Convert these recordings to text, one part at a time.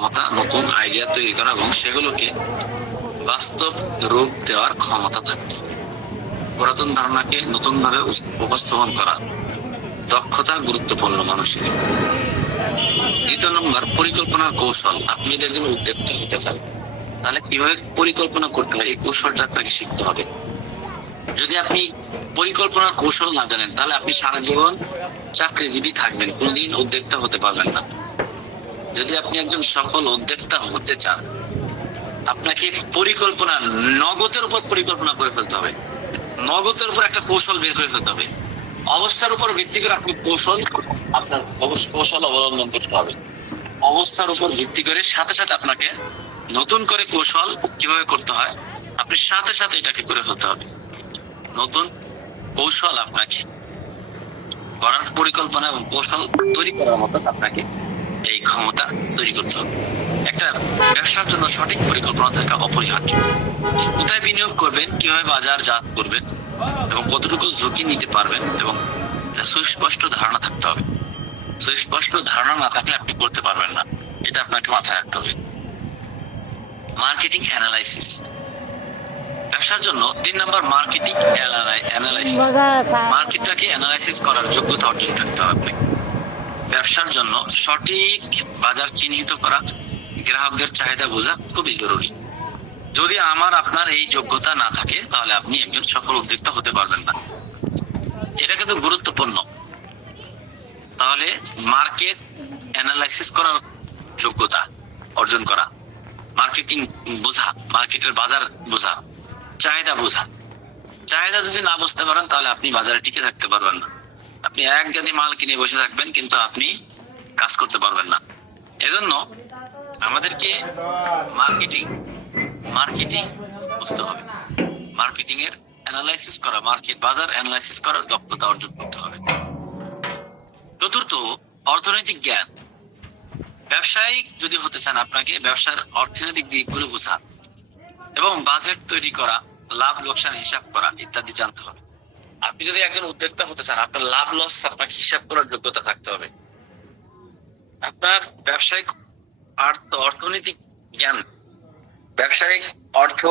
ক্ষমতা, নতুন আইডিয়া তৈরি করা এবং সেগুলোকে বাস্তব রূপ দেওয়ার ক্ষমতা থাকতে হবে। পুরাতন ধারণাকে নতুন ভাবে উপস্থাপন করা দক্ষতা গুরুত্বপূর্ণ মানুষের। দ্বিতীয় নম্বর, পরিকল্পনার কৌশল। আপনি যদি একজন উদ্যোক্তা হতে চান তাহলে কিভাবে পরিকল্পনা করতে হয় এই কৌশলটা আপনাকে শিখতে হবে। যদি আপনি পরিকল্পনার কৌশল না জানেন তাহলে আপনি সারা জীবন চাকরিজীবী থাকবেন, কোনোদিন উদ্যোক্তা হতে পারবেন না। যদি আপনি একজন সফল উদ্যোক্তা হতে চান আপনাকে পরিকল্পনা, নগদের উপর পরিকল্পনা করে ফেলতে হবে, নগদের উপর একটা কৌশল বের করে ফেলতে হবে। অবস্থার উপর ভিত্তি করে আপনি আপনার কৌশল অবলম্বন করতে হবে। অবস্থার উপর ভিত্তি করে সাথে সাথে আপনাকে নতুন করে কৌশল কিভাবে করতে হয় আপনি সাথে সাথে এটাকে করে ফেলতে হবে। নতুন কৌশল আপনাকে করার পরিকল্পনা এবং কৌশল তৈরি করার মতো আপনাকে এই ক্ষমতা তৈরি করতে হবে। একটা ব্যবসার জন্য সঠিক পরিকল্পনা থাকা অপরিহার্য। কোথায় বিনিয়োগ করবেন, কিভাবে বাজারজাত করবেন এবং কতটুকু ঝুঁকি নিতে পারবেন এবং সুস্পষ্ট ধারণা থাকতে হবে। সুস্পষ্ট ধারণা না থাকলে আপনি করতে পারবেন না, এটা আপনাকে মাথায় রাখতে হবে। Marketing analysis. ব্যবসার জন্য 3 নম্বর, মার্কেটিং অ্যানালাইসিস। মার্কেটটাকে অ্যানালাইসিস করার যোগ্যতা অর্জন থাকতে হবে। ব্যবসার জন্য সঠিক বাজার চিহ্নিত করা, গ্রাহকদের চাহিদা বোঝা খুবই জরুরি। যদি আপনার এই যোগ্যতা না থাকে তাহলে আপনি একজন সফল উদ্যোক্তা হতে পারবেন না। এটা কিন্তু গুরুত্বপূর্ণ। তাহলে মার্কেট অ্যানালাইসিস করার যোগ্যতা অর্জন করা, মার্কেটিং বোঝা, মার্কেটের বাজার বোঝা, চাহিদা বোঝা। চাহিদা যদি না বুঝতে পারেন তাহলে আপনি বাজারে টিকে থাকতে পারবেন না। আপনি এক গাদি মাল কিনে বসে থাকবেন কিন্তু আপনি কাজ করতে পারবেন না। এজন্য আমাদেরকে মার্কেটিং বুঝতে হবে। মার্কেটিং এর অ্যানালাইসিস করা, বাজার অ্যানালাইসিস করার দক্ষতা অর্জন করতে হবে। চতুর্থ, অর্থনৈতিক জ্ঞান। ব্যবসায়িক যদি হতে চান আপনাকে ব্যবসার অর্থনৈতিক দিকগুলো বোঝা এবং বাজেট তৈরি করা, লাভ লোকসান হিসাব করা ইত্যাদি জানতে হবে। আপনি যদি একজন উদ্যোক্তা হতে চান আপনার লাভ লস আপনাকে হিসাব করার যোগ্যতা থাকতে হবে। আপনার ব্যবসায়িক অর্থনৈতিক জ্ঞান, ব্যবসায়িক অর্থ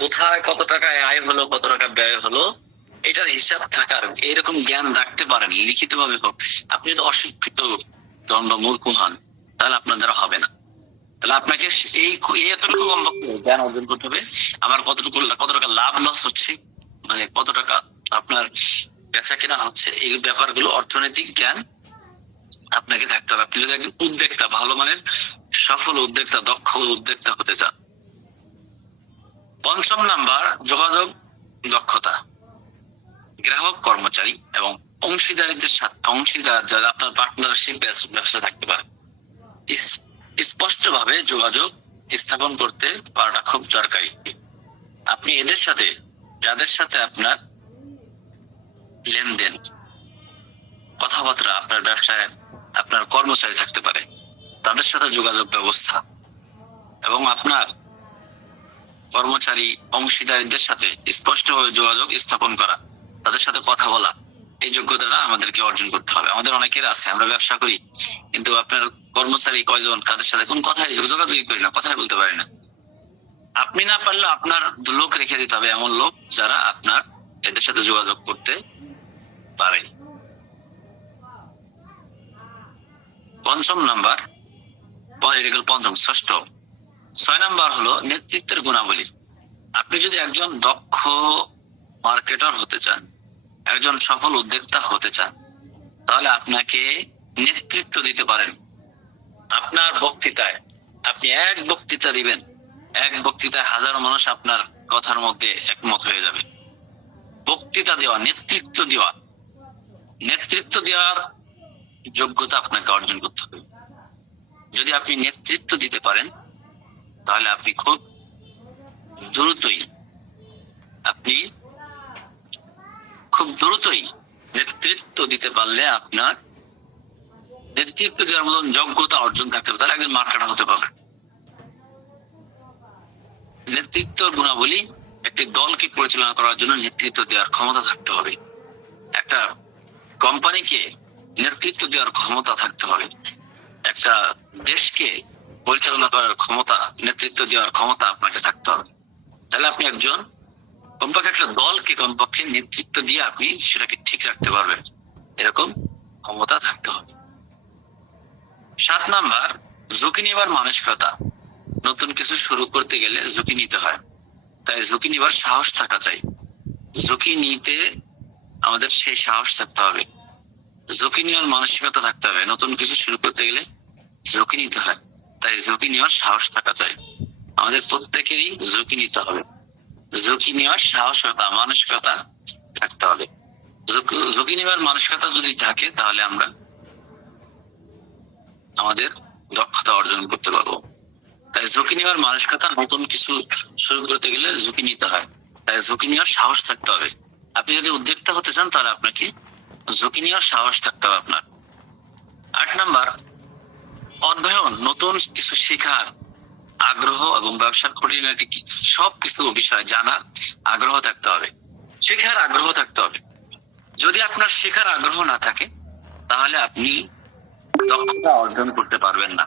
কোথায় কত টাকায় আয় হলো, কত টাকা ব্যয় হলো, এটার হিসাব থাকার এরকম জ্ঞান রাখতে পারেন লিখিত ভাবে হোক। আপনি যদি অশিক্ষিত দণ্ড মূর্খ হন তাহলে আপনার দ্বারা হবে না। তাহলে আপনাকে এতটুকু জ্ঞান অর্জন করতে হবে। আমার কত টাকা লাভ লস হচ্ছে, মানে কত টাকা আপনার বেচা কেনা হচ্ছে, এই ব্যাপারগুলো অর্থনৈতিক জ্ঞান আপনাকে থাকতে হবে। আপনি যদি একজন উদ্যোক্তা, ভালো মানের সফল উদ্যোক্তা, দক্ষ উদ্যোক্তা হতে চান। পঞ্চম নাম্বার, যোগাযোগ দক্ষতা। গ্রাহক, কর্মচারী এবং অংশীদার যারা আপনার পার্টনারশিপ ব্যবসা থাকতে পারে, স্পষ্টভাবে যোগাযোগ স্থাপন করতে পারাটা খুব দরকারি। আপনি যাদের সাথে আপনার লেনদেন, কথাবার্তা, আপনার ব্যবসায় আপনার কর্মচারী থাকতে পারে তাদের সাথে যোগাযোগ ব্যবস্থা এবং আপনার কর্মচারী অংশীদারদের সাথে স্পষ্টভাবে যোগাযোগ স্থাপন করা, তাদের সাথে কথা বলা, এই যোগ্যতাটা আমাদেরকে অর্জন করতে হবে। আমাদের অনেকের আছে, আমরা ব্যবসা করি কিন্তু আপনার কর্মচারী কয়জন, কাদের সাথে কোন কথাই যোগাযোগই করি না, কথাই বলতে পারি না। আপনি না পারলে আপনার লোক রেখে দিতে হবে, এমন লোক যারা আপনার এদের সাথে যোগাযোগ করতে পারে। পঞ্চম নাম্বার, ষষ্ঠ। 6 নাম্বার হলো নেতৃত্বের গুণাবলী। আপনি যদি একজন দক্ষ মার্কেটার হতে চান, একজন সফল উদ্যোক্তা হতে চান তাহলে আপনাকে নেতৃত্ব দিতে পারেন। আপনার বক্তৃতায় আপনি এক বক্তৃতা দিবেন, এক বক্তৃতায় হাজারো মানুষ আপনার কথার মধ্যে একমত হয়ে যাবে। বক্তৃতা দেওয়া, নেতৃত্ব দেওয়ার যোগ্যতা আপনাকে অর্জন করতে হবে। যদি আপনি নেতৃত্ব দিতে পারেন তাহলে আপনি খুব দ্রুতই নেতৃত্ব দিতে পারলে আপনার নেতৃত্ব দেওয়ার মতন যোগ্যতা অর্জন থাকতে হবে, তাহলে একজন মার্কেটার হতে পারবে। নেতৃত্ব গুণাবলী, একটি দলকে পরিচালনা করার জন্য নেতৃত্ব দেওয়ার ক্ষমতা থাকতে হবে। একটা কোম্পানিকে নেতৃত্ব দেওয়ার ক্ষমতা থাকতে হবে। একটা দেশকে পরিচালনা করার ক্ষমতা, নেতৃত্ব দেওয়ার ক্ষমতা আপনাকে থাকতে হবে। তাহলে আপনি একজন কমপক্ষে একটা দলকে কমপক্ষে নেতৃত্ব দিয়ে আপনি সেটাকে ঠিক রাখতে পারবেন, এরকম ক্ষমতা থাকতে হবে। 7 নাম্বার, ঝুঁকি নেবার মানসিকতা। নতুন কিছু শুরু করতে গেলে ঝুঁকি নিতে হয়, তাই ঝুঁকি নেবার সাহস থাকা চাই। ঝুঁকি নিতে আমাদের সেই সাহস থাকতে হবে, ঝুঁকি নেওয়ার মানসিকতা থাকতে হবে। নতুন কিছু শুরু করতে গেলে ঝুঁকি নিতে হয়, তাই ঝুঁকি নেওয়ার সাহস থাকা চাই। আমাদের প্রত্যেকেরই ঝুঁকি নিতে হবে, ঝুঁকি নেওয়ার সাহসতা মানসিকতা থাকতে হবে। ঝুঁকি নেওয়ার মানসিকতা যদি থাকে তাহলে আমরা আমাদের দক্ষতা অর্জন করতে পারবো। তাই ঝুঁকি নেওয়ার মানসিকতা, নতুন কিছু শুরু করতে গেলে ঝুঁকি নিতে হয়, তাই ঝুঁকি নেওয়ার সাহস থাকতে হবে। আপনি যদি উদ্যোক্তা হতে চান তাহলে আপনাকে ঝুঁকি নেওয়ার সাহস থাকতে হবে আপনার। 8 নাম্বার, অধ্যয়ন, নতুন কিছু শেখার আগ্রহ এবং ব্যবসার খুঁটিনাটি সবকিছু বিষয় জানার আগ্রহ থাকতে হবে, শেখার আগ্রহ থাকতে হবে। যদি আপনার শেখার আগ্রহ না থাকে তাহলে আপনি দক্ষতা অর্জন করতে পারবেন না,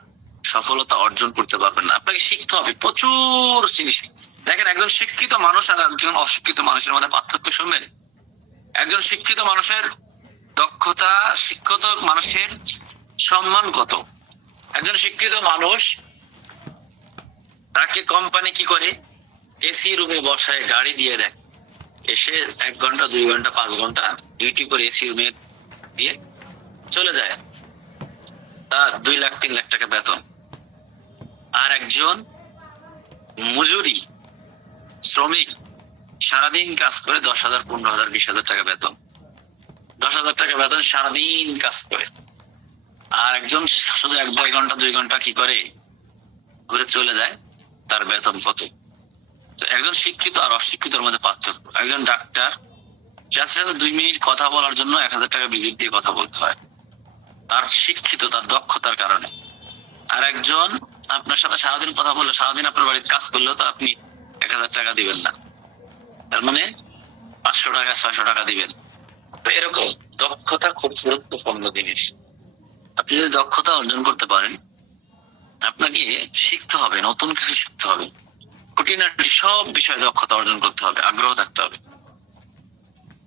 সফলতা অর্জন করতে পারবেন না। আপনাকে শিখতে হবে প্রচুর জিনিস। দেখেন, একজন শিক্ষিত মানুষ আর একজন অশিক্ষিত মানুষের মধ্যে পার্থক্য শুনবেন। একজন শিক্ষিত মানুষের দক্ষতা, শিক্ষিত মানুষের সম্মান কত। একজন শিক্ষিত মানুষ, তাকে কোম্পানি কি করে, এসি রুমে বসায়, গাড়ি দিয়ে দেয়, এসে 1 ঘন্টা 2 ঘন্টা 5 ঘন্টা ডিউটি করে এসি রুমে দিয়ে চলে যায়, তার 2 লাখ 3 লাখ টাকা বেতন। আর একজন মজুরি শ্রমিক সারাদিন কাজ করে 10,000 15,000 20,000 টাকা বেতন, 10,000 টাকা বেতন সারাদিন কাজ করে। আর একজন শুধু 1-2 ঘন্টা 2 ঘন্টা কি করে, ঘুরে চলে যায়, তার বেতন কত। তো একজন শিক্ষিত আর অশিক্ষিতর মধ্যে পার্থক্য। একজন ডাক্তার, যার সাথে 2 মিনিট কথা বলার জন্য 1,000 টাকা ভিজিট দিয়ে কথা বলতে হয়, তার শিক্ষিত, তার দক্ষতার কারণে। আর একজন আপনার সাথে সারাদিন কথা বললে, সারাদিন আপনার বাড়িতে কাজ করলেও তো আপনি 1,000 টাকা দিবেন না, তার মানে 500 টাকা 600 টাকা দিবেন। তো এরকম দক্ষতা খুব গুরুত্বপূর্ণ জিনিস। আপনি যদি দক্ষতা অর্জন করতে পারেন, আপনাকে শিখতে হবে, নতুন কিছু শিখতে হবে, খুঁটিনাটি সব বিষয়ে দক্ষতা অর্জন করতে হবে, আগ্রহ থাকতে হবে।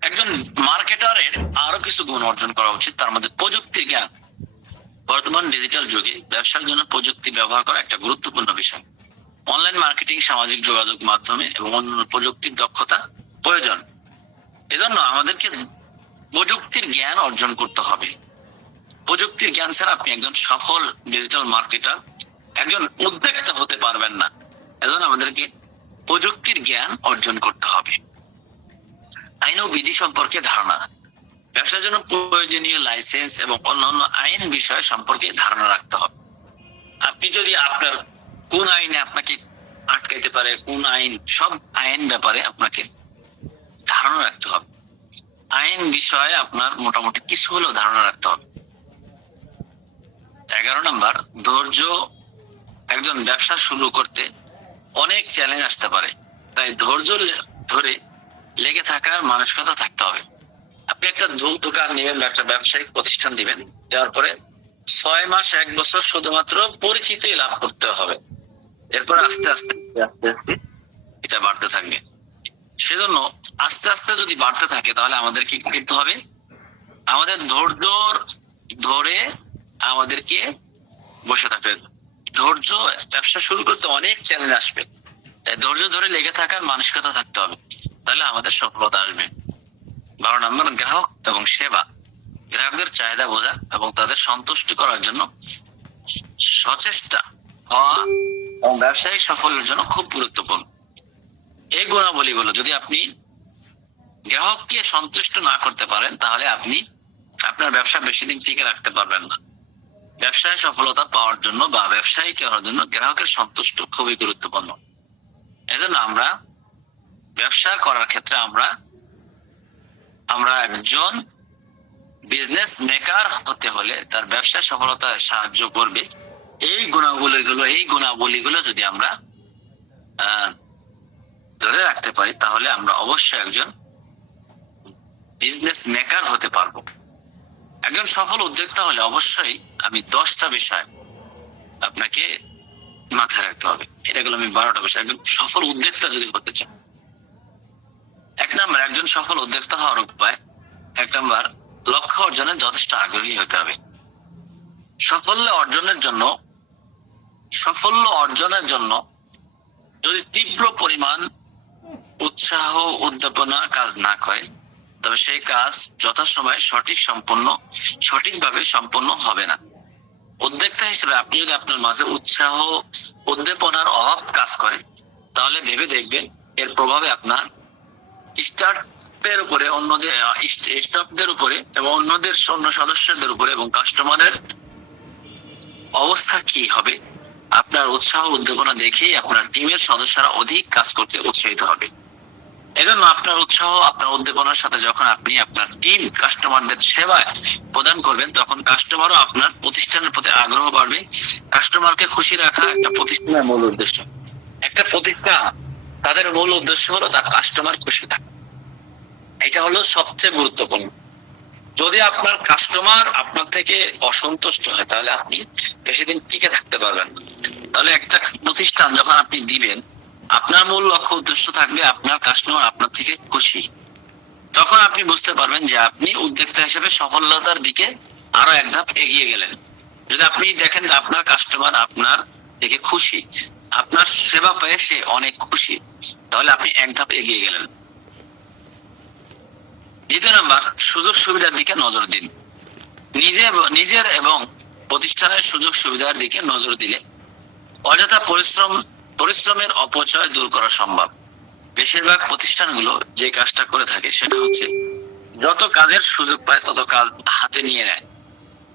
একজন মার্কেটারের আরো কিছু গুণ অর্জন করা উচিত, তার মধ্যে প্রযুক্তির জ্ঞান। বর্তমান ডিজিটাল যুগে ব্যবসার জন্য প্রযুক্তি ব্যবহার করা একটা গুরুত্বপূর্ণ বিষয়। অনলাইন মার্কেটিং, সামাজিক যোগাযোগ মাধ্যমে এবং অন্যান্য প্রযুক্তির দক্ষতা প্রয়োজন। এজন্য আমাদেরকে প্রযুক্তির জ্ঞান অর্জন করতে হবে। প্রযুক্তির জ্ঞান ছাড়া আপনি একজন সফল ডিজিটাল মার্কেটার, একজন উদ্যোক্তা হতে পারবেন না। এজন্য আমাদেরকে প্রযুক্তির জ্ঞান অর্জন করতে হবে। আইন ও বিধি সম্পর্কে ধারণা। ব্যবসার জন্য প্রয়োজনীয় লাইসেন্স এবং অন্যান্য আইন বিষয় সম্পর্কে ধারণা রাখতে হবে। আপনি যদি আপনার কোন আইনে আপনাকে আটকাইতে পারে, কোন আইন, সব আইন ব্যাপারে আপনাকে ধারণা রাখতে হবে। আইন বিষয়ে আপনার মোটামুটি কিছু হলেও ধারণা রাখতে হবে। 11 নাম্বার, ধৈর্য। একজন ব্যবসা শুরু করতে অনেক চ্যালেঞ্জ আসতে পারে, তাই ধৈর্য ধরে লেগে থাকার মানসিকতা থাকতে হবে। আপনি একটা দোকান নেবেন, একটা ব্যবসায়িক প্রতিষ্ঠান দিবেন, দেওয়ার পরে 6 মাস 1 বছর শুধুমাত্র পরিচিতই লাভ করতে হবে, এরপর আস্তে আস্তে এটা বাড়তে থাকবে। সেজন্য আস্তে আস্তে যদি বাড়তে থাকে তাহলে আমাদের কি করতে হবে, আমাদের ধৈর্য ধরে আমাদেরকে বসে থাকতে। ধৈর্য, ব্যবসা শুরু করতে অনেক চ্যালেঞ্জ আসবে, তাই ধৈর্য ধরে লেগে থাকার মানসিকতা থাকতে হবে, তাহলে আমাদের সফলতা আসবে। 12 নম্বর, গ্রাহক এবং সেবা। গ্রাহকদের চাহিদা বোঝা এবং তাদের সন্তুষ্টি করার জন্য সচেষ্টা হওয়া এবং ব্যবসায়িক সাফল্যের জন্য খুব গুরুত্বপূর্ণ। এই গুণাবলীগুলো যদি আপনি গ্রাহককে সন্তুষ্ট না করতে পারেন তাহলে আপনি আপনার ব্যবসা বেশি দিন টিকে রাখতে পারবেন না। ব্যবসায় সফলতা পাওয়ার জন্য বা ব্যবসায়িক হওয়ার জন্য গ্রাহকের সন্তুষ্ট খুবই গুরুত্বপূর্ণ। এজন্য আমরা ব্যবসা করার ক্ষেত্রে আমরা একজন বিজনেস মেকার হতে হলে তার ব্যবসা সফলতায় সাহায্য করবে এই গুণাবলীগুলো যদি আমরা ধরে রাখতে পারি তাহলে আমরা অবশ্যই একজন বিজনেস মেকার হতে পারবো। একজন সফল উদ্যোক্তা হলে অবশ্যই আমি 10টা বিষয় আপনাকে মাথায় রাখতে হবে। এটা গেল আমি 12টা বিষয়। একজন সফল উদ্যোক্তা যদি হতে চান, 1 নম্বর একজন সফল উদ্যোক্তা হওয়ার উপায়, 1 নম্বর লক্ষ্য অর্জনে যথেষ্ট আগ্রহী হতে হবে। সাফল্য অর্জনের জন্য যদি তীব্র পরিমাণ উৎসাহ উদ্দীপনা কাজ না করে, তবে সেই কাজ যথাসময়ে সঠিকভাবে সম্পন্ন হবে না। উদ্যোক্তা হিসেবে আপনি যদি আপনার মাঝে উৎসাহ উদ্দীপনার অভাব কাজ করে, তাহলে ভেবে দেখবেন এর প্রভাবে আপনার স্টাফদের উপরে, স্টাফদের উপরে এবং অন্য সদস্যদের উপরে এবং কাস্টমারের অবস্থা কি হবে। আপনার উৎসাহ উদ্দীপনা দেখেই আপনার টিমের সদস্যরা অধিক কাজ করতে উৎসাহিত হবে। এজন্য আপনার উৎসাহ, আপনার উদ্দীপনার সাথে যখন আপনি আপনার টিম কাস্টমারদের সেবা প্রদান করবেন, তখন কাস্টমারও আপনার প্রতিষ্ঠানের প্রতি আগ্রহ বাড়বে। কাস্টমারকে খুশি রাখা একটা প্রতিষ্ঠানের মূল উদ্দেশ্য। একটা প্রতিষ্ঠান তাদের মূল উদ্দেশ্য হলো তার কাস্টমার খুশি থাকা। এটা হলো সবচেয়ে গুরুত্বপূর্ণ। যদি আপনার কাস্টমার আপনার থেকে অসন্তুষ্ট হয়, তাহলে আপনি বেশি দিন টিকে থাকতে পারবেন না। তাহলে একটা প্রতিষ্ঠান যখন আপনি দিবেন, আপনার মূল লক্ষ্য উদ্দেশ্য থাকবে আপনার কাস্টমার আপনার থেকে খুশি। তখন আপনি বুঝতে পারবেন যে আপনি উদ্যোক্তা হিসেবে সফলতার দিকে আরো 1 ধাপ এগিয়ে গেলেন। যদি আপনি দেখেন যে আপনার কাস্টমার আপনার থেকে খুশি, আপনার সেবা পেয়ে সে অনেক খুশি, তাহলে আপনি 1 ধাপ এগিয়ে গেলেন। 2 নম্বর সুযোগ সুবিধার দিকে নজর দিন। নিজের এবং প্রতিষ্ঠানের সুযোগ সুবিধার দিকে নজর দিলে অযথা পরিশ্রমের অপচয় দূর করা সম্ভব। বেশিরভাগ প্রতিষ্ঠানগুলো যে কাজটা করে থাকে সেটা হচ্ছে যত কাজের সুযোগ পায় তত কাজ হাতে নিয়ে নেয়।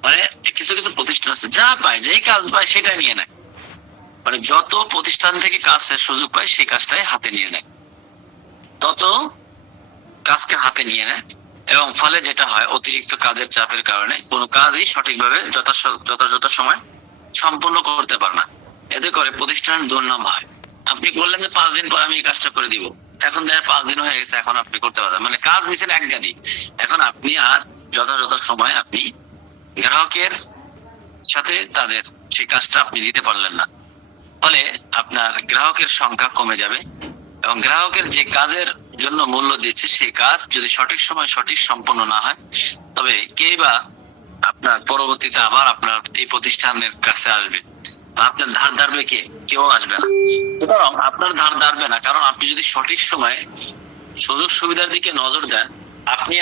মানে কিছু কিছু প্রতিষ্ঠান আছে যা পায়, যেই কাজ পায় সেটা নিয়ে নেয়। মানে যত প্রতিষ্ঠান থেকে কাজের সুযোগ পায় সেই কাজটাই হাতে নিয়ে নেয়, তত কাজকে হাতে নিয়ে নেয়। এবং ফলে যেটা হয়, অতিরিক্ত কাজের চাপের কারণে কোনো কাজই সঠিকভাবে যথাযথ সময় সম্পন্ন করতে পারে না। এতে করে প্রতিষ্ঠান দুর্নাম হয়। আপনি বললেন যে 5 দিন পর আমি এই কাজটা করে দিব, এখন দেখেন 5 দিন হয়ে গেছে, এখন আপনি করতে পারবেন, মানে কাজ নিছেন 1 গাড়ি, এখন আপনি আর যথাযথ সময় আপনি গ্রাহকের সাথে তাদের সেই কাজটা আপনি দিতে পারলেন না। ফলে আপনার গ্রাহকের সংখ্যা কমে যাবে এবং গ্রাহকের যে কাজের জন্য মূল্য দিচ্ছে সেই কাজ যদি সঠিক সময় সঠিক সম্পন্ন না হয়, তবে কে বা আপনার পরবর্তীতে আবার আপনার এই প্রতিষ্ঠানের কাছে আসবে বা আপনার ধার ধারবে কে? কেউ আসবে না। সুতরাং আপনার ধার ধারবে না, কারণ আপনি যদি সঠিক সময়ে সুযোগ সুবিধার দিকে নজর দেন,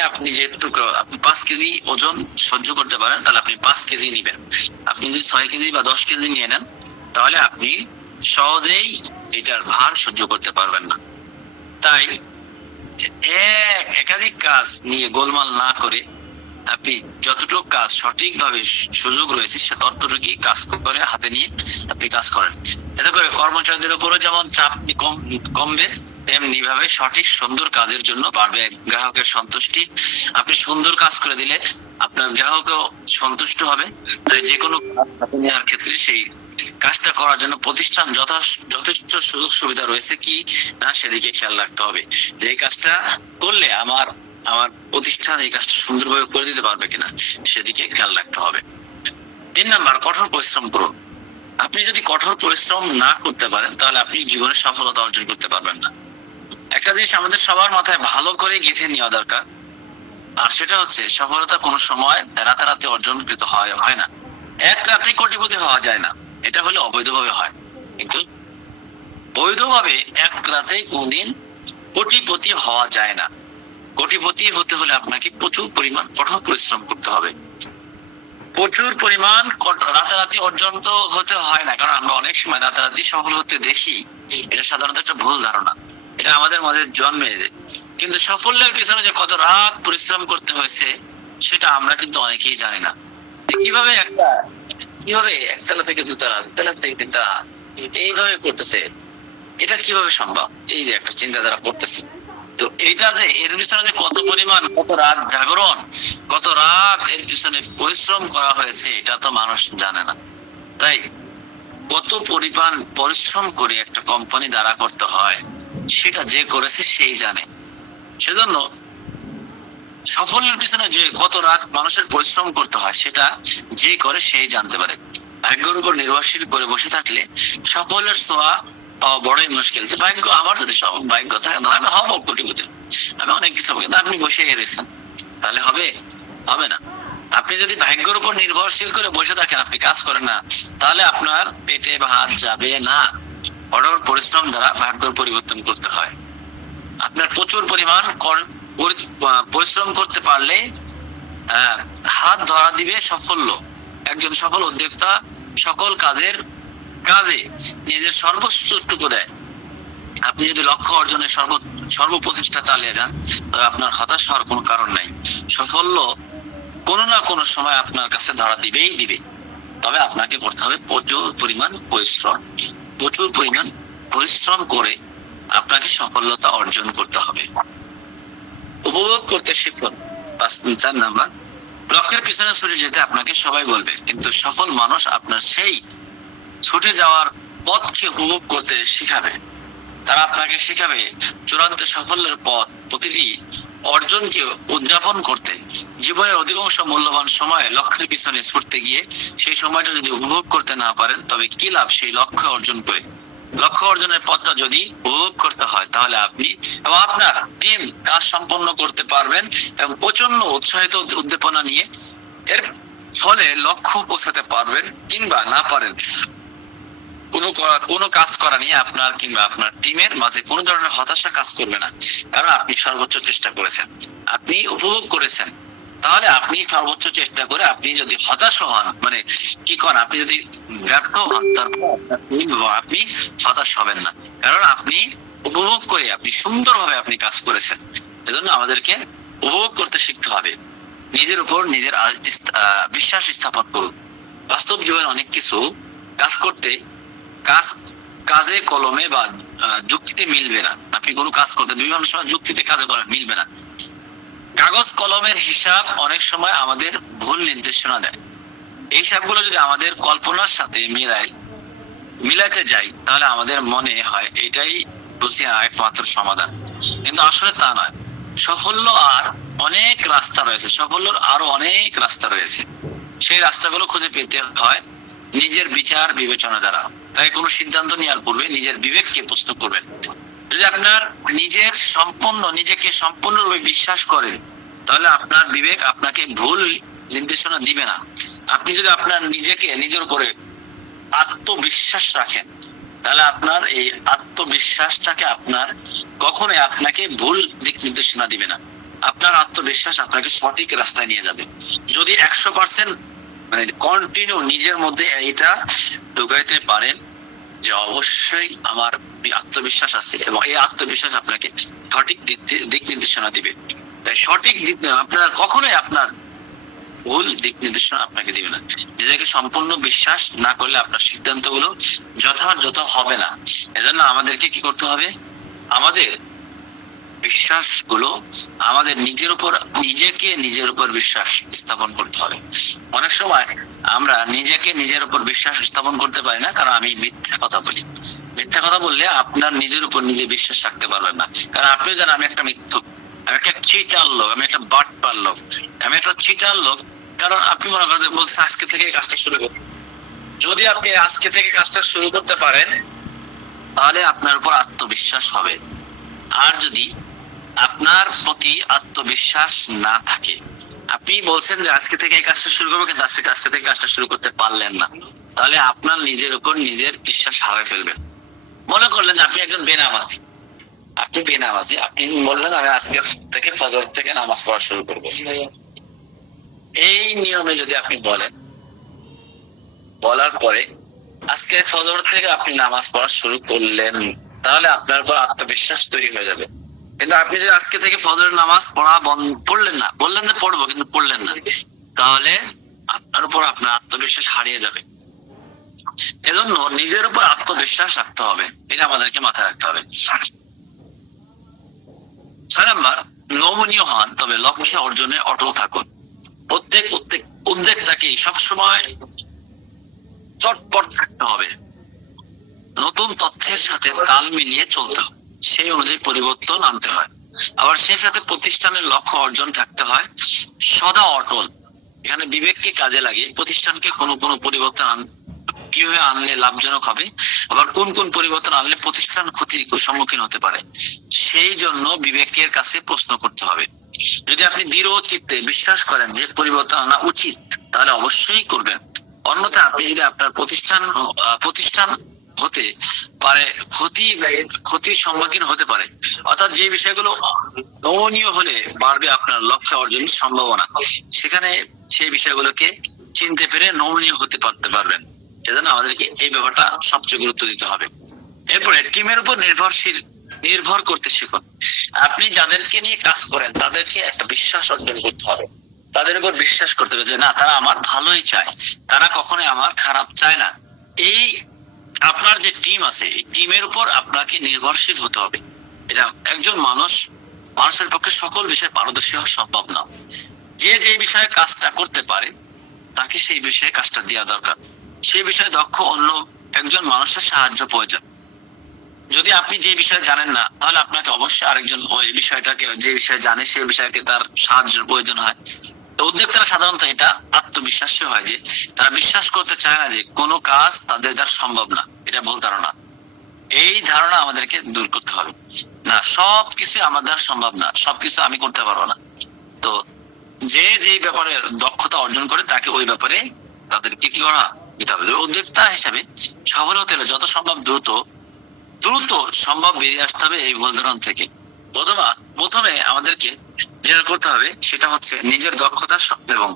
আপনি যেহেতু আপনি 5 কেজি ওজন সহ্য করতে পারেন, তাহলে আপনি 5 কেজি নিবেন। আপনি যদি 6 কেজি বা 10 কেজি নিয়ে নেন, তাহলে আপনি সহজেই এটার ভার সহ্য করতে পারবেন না। তাই একাধিক কাজ নিয়ে গোলমাল না করে আপনি যতটুকু কাজ সঠিকভাবে সুযোগ রয়েছে সে ততটুকুই কাজ করে হাতে নিয়ে আপনি কাজ করেন। এতে করে কর্মচারীদের উপরও যেমন চাপ কমবে, তেমনি ভাবে সঠিক সুন্দর কাজের জন্য বাড়বে গ্রাহকের সন্তুষ্টি। আপনি সুন্দর কাজ করে দিলে আপনার গ্রাহকও সন্তুষ্ট হবে। তাই যে কোনো কাজ হাতে নেওয়ার ক্ষেত্রে সেই কাজটা করার জন্য প্রতিষ্ঠান যথেষ্ট সুযোগ সুবিধা রয়েছে কি না সেদিকে খেয়াল রাখতে হবে। যে এই কাজটা করলে আমার প্রতিষ্ঠান এই কাজটা সুন্দরভাবে করে দিতে পারবে কিনা সেদিকে খেয়াল রাখতে হবে। 3 নম্বর কঠোর পরিশ্রম করুন। আপনি যদি কঠোর পরিশ্রম না করতে পারেন, তাহলে আপনি জীবনে সফলতা অর্জন করতে পারবেন না। একটা জিনিস আমাদের সবার মাথায় ভালো করে গেঁথে নেওয়া দরকার, আর সেটা হচ্ছে সফলতা কোনো সময় রাতারাতি অর্জনকৃত হয় না। 1 রাতে কোটিপতি হওয়া যায় না, এটা হলে অবৈধভাবে হয়। কিন্তু বৈধভাবে 1 রাতে কোনদিন কোটিপতি হওয়া যায় না। কোটিপতি হতে হলে আপনাকে প্রচুর পরিমাণ কঠোর পরিশ্রম করতে হবে। প্রচুর পরিমাণ রাতারাতি অর্জন তো হতে হয় না, কারণ আমরা অনেক সময় রাতারাতি সফল হতে দেখি। এটা সাধারণত একটা ভুল ধারণা, এটা আমাদের মাঝে জন্মে যায়। কিন্তু সাফল্যের পিছনে যে কত রাত পরিশ্রম করতে হয়েছে সেটা আমরা কিন্তু অনেকেই জানি না। কিভাবে একতলা থেকে 2 তলা, 2 তলা থেকে 3 তলা এইভাবে করতেছে, এটা কিভাবে সম্ভব? এই যে একটা চিন্তাধারা করতেছে। তো এইটা যে এর পিছনে যে কত পরিমাণ, কত রাত জাগরণ, কত রাত এর পিছনে পরিশ্রম করা হয়েছে, এটা তো মানুষ জানে না। তাই কত পরিমাণ পরিশ্রম করে একটা কোম্পানি দাঁড়া করতে হয় সেটা যে করেছে সেই জানে। সেজন্য সাফল্যের পিছনে যে কত রাত মানুষের পরিশ্রম করতে হয় সেটা যে করে সেই জানতে পারে। ভাগ্যের উপর নির্ভরশীল করে বসে থাকলে সকলের ছোঁয়া পাওয়া বড়ই মুশকিল। যে ভাগ্য আমার যদি সব ভাগ্য থাকে না, আমি হবো কোটিপতি, আমি অনেক কিছু, কিন্তু আপনি বসে গেছেন, তাহলে হবে? হবে না। আপনি যদি ভাগ্যের উপর নির্ভরশীল করে বসে থাকেন, আপনি কাজ করেন না, তাহলে আপনার পেটে ভাত যাবে না। কঠোর পরিশ্রম দ্বারা ভাগ্য পরিবর্তন করতে হয়। আপনার প্রচুর পরিমাণ পরিশ্রম করতে পারলে হাত ধরা দিবে সাফল্য। একজন সফল উদ্যোক্তা সকল কাজে নিজের সর্বোচ্চটুকু দেয়। আপনি যদি লক্ষ্য অর্জনের সর্বপ্রচেষ্টা চালিয়ে যান, তবে আপনার হতাশ হওয়ার কোনো কারণ নাই। সাফল্য কোনো না কোনো সময় আপনার কাছে ধরা দিবে। তবে আপনাকে করতে হবে প্রচুর পরিমাণ পরিশ্রম করে আপনাকে সফলতা অর্জন করতে হবে। উপভোগ করতে শিখুন। 4 নাম্বার, লক্ষ্যের পিছনে ছুটে যেতে আপনাকে সবাই বলবে, কিন্তু সফল মানুষ আপনার সেই ছুটে যাওয়ার পথকে উপভোগ করতে শিখাবে। তারা আপনাকে শিখাবে চূড়ান্ত সাফল্যের পথ, প্রতিটি অর্জনকে উদযাপন করতে। জীবনের অধিকাংশ মূল্যবান সময় লক্ষ্যের পিছনে ছুটতে গিয়ে সেই সময়টা যদি উপভোগ করতে না পারেন, তবে কি লাভ সেই লক্ষ্য অর্জন করে? লক্ষ্য অর্জনের পথটা যদি উপভোগ করতে হয়, তাহলে আপনি এবং আপনার টিম কাজ সম্পন্ন করতে পারবেন এবং প্রচন্ড উৎসাহিত উদ্দীপনা নিয়ে এর ফলে লক্ষ্য পৌঁছাতে পারবেন কিংবা না পারেন। কোনো কাজ করা নিয়ে আপনার কিংবা আপনার টিমের মাঝে কোনো ধরনের হতাশা কাজ করবে না, কারণ আপনি সর্বোচ্চ চেষ্টা করেছেন, আপনি উপভোগ করেছেন। তাহলে আপনি সর্বোচ্চ চেষ্টা করে আপনি যদি হতাশ হন, মানে কি করেন, আপনি যদি ব্যর্থ হন, তারপর আপনি হতাশ হবেন না, কারণ আপনি উপভোগ করে আপনি সুন্দরভাবে আপনি কাজ করেছেন। এজন্য আমাদেরকে উপভোগ করতে শিখতে হবে। নিজের উপর নিজের বিশ্বাস স্থাপন করুন। বাস্তব জীবনে অনেক কিছু কাজ করতে কাজে কলমে বা যুক্তিতে মিলবে না। আপনি কোনো কাজ করতে বিভিন্ন সময় যুক্তিতে কাজে কলমে মিলবে না। কাগজ কলমের হিসাব অনেক সময় আমাদের ভুল নির্দেশনা দেয়। এই হিসাবগুলো যদি আমাদের কল্পনার সাথে মিলাতে যাই, তাহলে আমাদের মনে হয় এটাই বুঝি একমাত্র সমাধান, কিন্তু আসলে তা নয়। সাফল্যর আরো অনেক রাস্তা রয়েছে। সেই রাস্তাগুলো খুঁজে পেতে হয় নিজের বিচার বিবেচনা দ্বারা। তাই কোনো সিদ্ধান্ত নেওয়ার পূর্বে নিজের বিবেককে প্রশ্ন করবেন। যদি আপনার নিজেকে সম্পূর্ণরূপে বিশ্বাস করেন, তাহলে আপনার বিবেক আপনাকে ভুল নির্দেশনা দিবে না। আপনি যদি আপনার নিজের উপরে আত্মবিশ্বাস রাখেন, তাহলে আপনার এই আত্মবিশ্বাসটাকে কখনোই আপনাকে ভুল দিক নির্দেশনা দিবে না। আপনার আত্মবিশ্বাস আপনাকে সঠিক রাস্তায় নিয়ে যাবে। যদি 100% মানে কন্টিনিউ নিজের মধ্যে এটা ঢুকাইতে পারেন যে অবশ্যই আমার আত্মবিশ্বাস আছে, এবং এই আত্মবিশ্বাস আপনাকে সঠিক দিক নির্দেশনা দিবে। তাই সঠিক দিক আপনার কখনোই আপনার ভুল দিক নির্দেশনা আপনাকে দিবে না। নিজেকে সম্পূর্ণ বিশ্বাস না করলে আপনার সিদ্ধান্তগুলো যথাযথ হবে না। এজন্য আমাদেরকে কি করতে হবে? আমাদের বিশ্বাসগুলো আমাদের নিজের উপর বিশ্বাস স্থাপন করতে হবে। অনেক সময় আমরা নিজের উপর বিশ্বাস স্থাপন করতে পারি না, কারণ আমি মিথ্যা কথা বলি। মিথ্যা কথা বললে আপনার নিজের উপর নিজে বিশ্বাস রাখতে পারবেন না, কারণ আপনি জানেন আমি একটা মিথ্যুক, আমি একটা চিটার লোক, আমি একটা বাটপার লোক, আমি একটা চিটার লোক। কারণ আপনি মনে করেন বলছে আজকে থেকে কাজটা শুরু করুন। যদি আপনি আজকে থেকে কাজটা শুরু করতে পারেন, তাহলে আপনার উপর আত্মবিশ্বাস হবে। আর যদি আপনার প্রতি আত্মবিশ্বাস না থাকে, আপনি বলছেন যে আজকে থেকে এই কাজটা শুরু করবো, কিন্তু আজকে থেকে কাজটা শুরু করতে পারলেন না, তাহলে আপনার নিজের উপর নিজের বিশ্বাস হারিয়ে ফেলবেন। মনে করলেন আপনি একজন বেনামাজি, আপনি বললেন আমি আজকে থেকে ফজর থেকে নামাজ পড়া শুরু করবো। এই নিয়মে যদি আপনি বলার পরে আজকে ফজর থেকে আপনি নামাজ পড়া শুরু করলেন, তাহলে আপনার উপর আত্মবিশ্বাস তৈরি হয়ে যাবে। কিন্তু আপনি যদি আজকে থেকে ফজরের নামাজ পড়লেন না, বললেন যে পড়বো কিন্তু পড়লেন না, তাহলে আপনার উপর আপনার আত্মবিশ্বাস হারিয়ে যাবে। এজন্য নিজের উপর আত্মবিশ্বাস রাখতে হবে, এটা আমাদেরকে মাথায় রাখতে হবে। 6 নাম্বার, নমনীয় হন, তবে লক্ষ্য অর্জনে অটল থাকুন। প্রত্যেক উদ্যোক্তাকে সবসময় চটপট থাকতে হবে, নতুন তথ্যের সাথে তাল মিলিয়ে চলতে হবে, সেই অনুযায়ী পরিবর্তন আনতে হয়। আবার সেই সাথে প্রতিষ্ঠানের লক্ষ্য অর্জন থাকতে হয় সদা অটল। এখানে বিবেককে কাজে লাগিয়ে প্রতিষ্ঠানকে কোনো পরিবর্তন কিভাবে আনলে লাভজনক হবে, আবার কোন কোন পরিবর্তন আনলে প্রতিষ্ঠান ক্ষতির সম্মুখীন হতে পারে, সেই জন্য বিবেকের কাছে প্রশ্ন করতে হবে। যদি আপনি দৃঢ় চিত্তে বিশ্বাস করেন যে পরিবর্তন আনা উচিত, তাহলে অবশ্যই করবেন। অন্যথায় আপনি যদি আপনার প্রতিষ্ঠান হতে পারে ক্ষতির সম্মুখীন হতে পারে, অর্থাৎ যে বিষয়গুলো নমনীয় হলে বাড়বে আপনার লক্ষ্য অর্জনের সম্ভাবনা, সেখানে সেই বিষয়গুলোকে চিনতে পেরে নমনীয় হতে পারবেন। সেজন্য আমাদেরকে এই ব্যাপারটা সবচেয়ে গুরুত্ব দিতে হবে। এরপরে টিমের উপর নির্ভর করতে শিখুন। আপনি যাদেরকে নিয়ে কাজ করেন তাদেরকে একটা বিশ্বাস অর্জন করতে হবে, তাদের উপর বিশ্বাস করতে হবে যে না, তারা আমার ভালোই চায়, তারা কখনোই আমার খারাপ চায় না। এই আপনার যে টিম আছে, এই টিমের উপর আপনাকে নির্ভরশীল হতে হবে। এটা একজন মানুষের পক্ষে সকল বিষয়ে পারদর্শী হওয়া সম্ভব না। যে বিষয়ে কাজটা করতে পারে তাকে সেই বিষয়ে কাজটা দেওয়া দরকার। সেই বিষয়ে দক্ষ অন্য একজন মানুষের সাহায্য প্রয়োজন। যদি আপনি যে বিষয়ে জানেন না, তাহলে আপনাকে অবশ্যই আরেকজন ওই বিষয়টাকে, যে বিষয়ে জানে সেই বিষয়কে তার সাহায্যের প্রয়োজন হয়। উদ্যোক্তারা সাধারণত এটা আত্মবিশ্বাসী হয় যে তারা বিশ্বাস করতে চায় না যে কোনো কাজ তাদের দ্বারা সম্ভব না। এটা ভুল ধারণা। এই ধারণা আমাদেরকে দূর করতে হবে। না, সবকিছু আমার দ্বারা সম্ভব না, সবকিছু আমি করতে পারবো না। তো যে ব্যাপারে দক্ষতা অর্জন করে তাকে ওই ব্যাপারে তাদেরকে কি করা দিতে হবে। উদ্যোক্তা হিসাবে সফল হতে হলে যত সম্ভব দ্রুত সম্ভব বেরিয়ে আসতে হবে এই ভুল ধারণা থেকে। প্রথমে আমাদেরকে যেটা করতে হবে সেটা হচ্ছে নিজের দক্ষতা এবং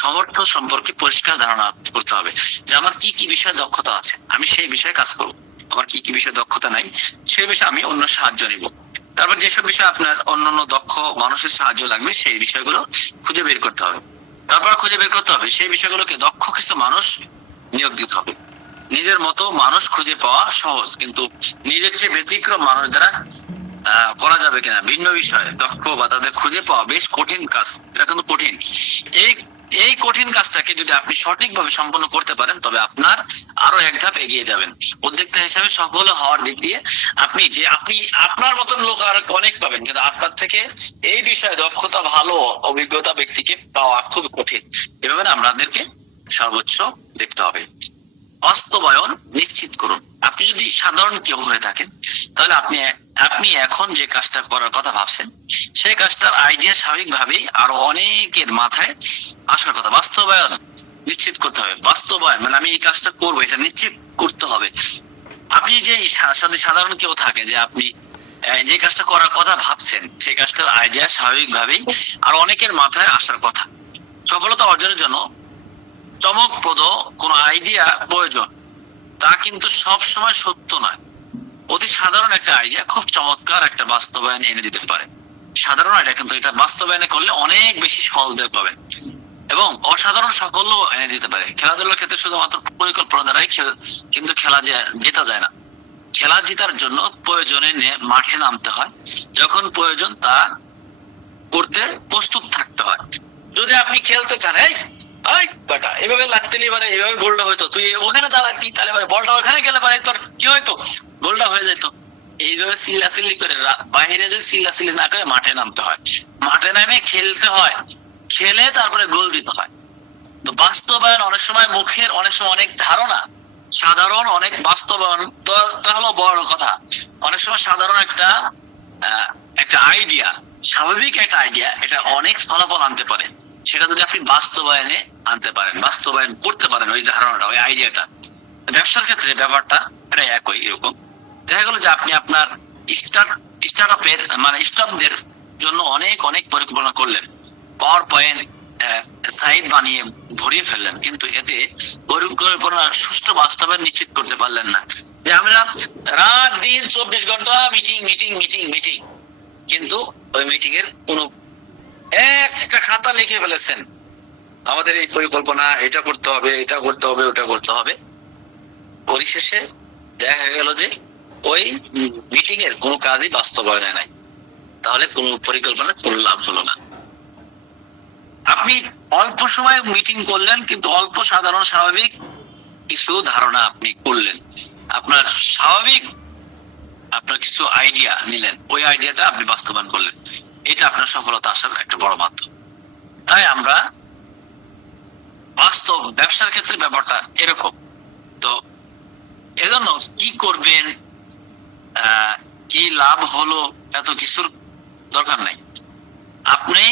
সমর্থ সম্পর্কে পরিষ্কার ধারণা করতে হবে যে আমার কি কি বিষয়ে দক্ষতা আছে, আমি সেই বিষয়ে কাজ করব। আমার কি কি বিষয়ে দক্ষতা নাই, সেই বিষয়ে আমি অন্য সাহায্য নিব। তারপর যেসব বিষয়ে আপনার অন্যান্য দক্ষ মানুষের সাহায্য লাগবে সেই বিষয়গুলো খুঁজে বের করতে হবে। তারপর খুঁজে বের করতে হবে সেই বিষয়গুলোকে দক্ষ কিছু মানুষ নিয়োগ দিতে হবে। নিজের মতো মানুষ খুঁজে পাওয়া সহজ, কিন্তু নিজের চেয়ে ব্যতিক্রম মানুষ দ্বারা করা যাবে কিনা ভিন্ন বিষয়ে দক্ষ বা তাদের খুঁজে পাওয়া বেশ কঠিন কাজ। এটা কিন্তু কঠিন। এই কঠিন কাজটাকে যদি আপনি সঠিকভাবে সম্পন্ন করতে পারেন, তবে আপনার আরো এক ধাপ এগিয়ে যাবেন। উদ্যোক্তা হিসাবে সফল হওয়ার দিক দিয়ে আপনি আপনার মতন লোক আর অনেক পাবেন, কিন্তু আপনার থেকে এই বিষয়ে দক্ষতা ভালো অভিজ্ঞতা ব্যক্তিকে পাওয়া খুব কঠিন। এভাবে আমাদেরকে সর্বোচ্চ দেখতে হবে। বাস্তবায়ন নিশ্চিত করুন। আপনি যদি সাধারণ কেউ হয়ে থাকেন, তাহলে আপনি এখন যে কাজটা করার কথা ভাবছেন সেই কাজটার আইডিয়া স্বাভাবিকভাবেই আরো অনেকের মাথায় আসার কথা। বাস্তবায়ন নিশ্চিত করতে হবে। বাস্তবায়ন মানে আমি এই কাজটা করবো, এটা নিশ্চিত করতে হবে। আপনি যে সাধারণ কেউ থাকে, যে আপনি যে কাজটা করার কথা ভাবছেন সেই কাজটার আইডিয়া স্বাভাবিকভাবেই আরো অনেকের মাথায় আসার কথা। সফলতা অর্জনের জন্য চমকপ্রদ কোন আইডিয়া প্রয়োজন, তা কিন্তু সব সময় সত্য নয়। অতি সাধারণ একটা আইডিয়া খুব চমৎকার একটা বাস্তবায়ন এনে দিতে পারে। সাধারণ আইডিয়া কিন্তু এটা বাস্তবায়নে করলে অনেক বেশি ফলদায়ক পাবেন এবং অসাধারণ সাফল্য এনে দিতে পারে। খেলাধুলার ক্ষেত্রে শুধুমাত্র পরিকল্পনা দ্বারাই কিন্তু খেলা জেতা যায় না। খেলা জেতার জন্য প্রয়োজনে মাঠে নামতে হয়, যখন প্রয়োজন তা করতে প্রস্তুত থাকতে হয়। যদি আপনি খেলতে চান, এভাবে লাগতে এবারে এভাবে গোলটা হয়তো, তুই ওখানে দাঁড়াতি তাহলে বলটা ওখানে গেলে পারে তোর কি হয়তো গোলটা হয়ে যেত। এইভাবে চিল্লাচিল্লি করে বাহিরে যে চিল্লাচিল্লি না করে মাঠে নামতে হয়, মাঠে নামে খেলতে হয়, খেলে তারপরে গোল দিতে হয়। তো বাস্তবায়ন অনেক সময় মুখের, অনেক সময় অনেক ধারণা সাধারণ, অনেক বাস্তবায়ন তো হলো বড় কথা। অনেক সময় সাধারণ একটা আইডিয়া, স্বাভাবিক একটা আইডিয়া, এটা অনেক ফলাফল আনতে পারে। সেটা যদি আপনি বাস্তবায়নে আনতে পারেন, বাস্তবায়ন করতে পারেন ওই ধারণাটা, ওই আইডিয়াটা। ব্যবসার ক্ষেত্রে ব্যাপারটা প্রায় একই এরকম। দেখা গেল যে আপনি আপনার স্টার্টআপের মানে স্টাফদের জন্য অনেক পরিকল্পনা করলেন, পাওয়ার পয়েন্ট সাইট বানিয়ে ভরিয়ে ফেললেন, কিন্তু এতে পরিকল্পনার সুষ্ঠু বাস্তবায়ন নিশ্চিত করতে পারলেন না। যে আমরা রাত দিন 24 ঘন্টা মিটিং, কিন্তু ওই মিটিং এর কোন একটা খাতা লিখে ফেলেছেন, আমাদের এই পরিকল্পনা, এটা করতে হবে, এটা করতে হবে, ওটা করতে হবে। পরিশেষে দেখা গেল যে ওই মিটিং এর কোনো কাজই বাস্তবায়নে নাই, তাহলে কোন পরিকল্পনা কোনো লাভ হলো না। আপনি অল্প সময় মিটিং করলেন, কিন্তু অল্প সাধারণ স্বাভাবিক কিছু ধারণা আপনি করলেন, আপনার কিছু আইডিয়া নিলেন, ওই আইডিয়াটা আপনি বাস্তবায়ন করলেন। এটা আপনার সফলতা আসার একটা বড় মাধ্যম। তাই আমরা ব্যবসার ক্ষেত্রে ব্যাপারটা এরকম তো এজন্য কি করবেন, কি লাভ হলো, এত কিছুর দরকার নাই। আপনি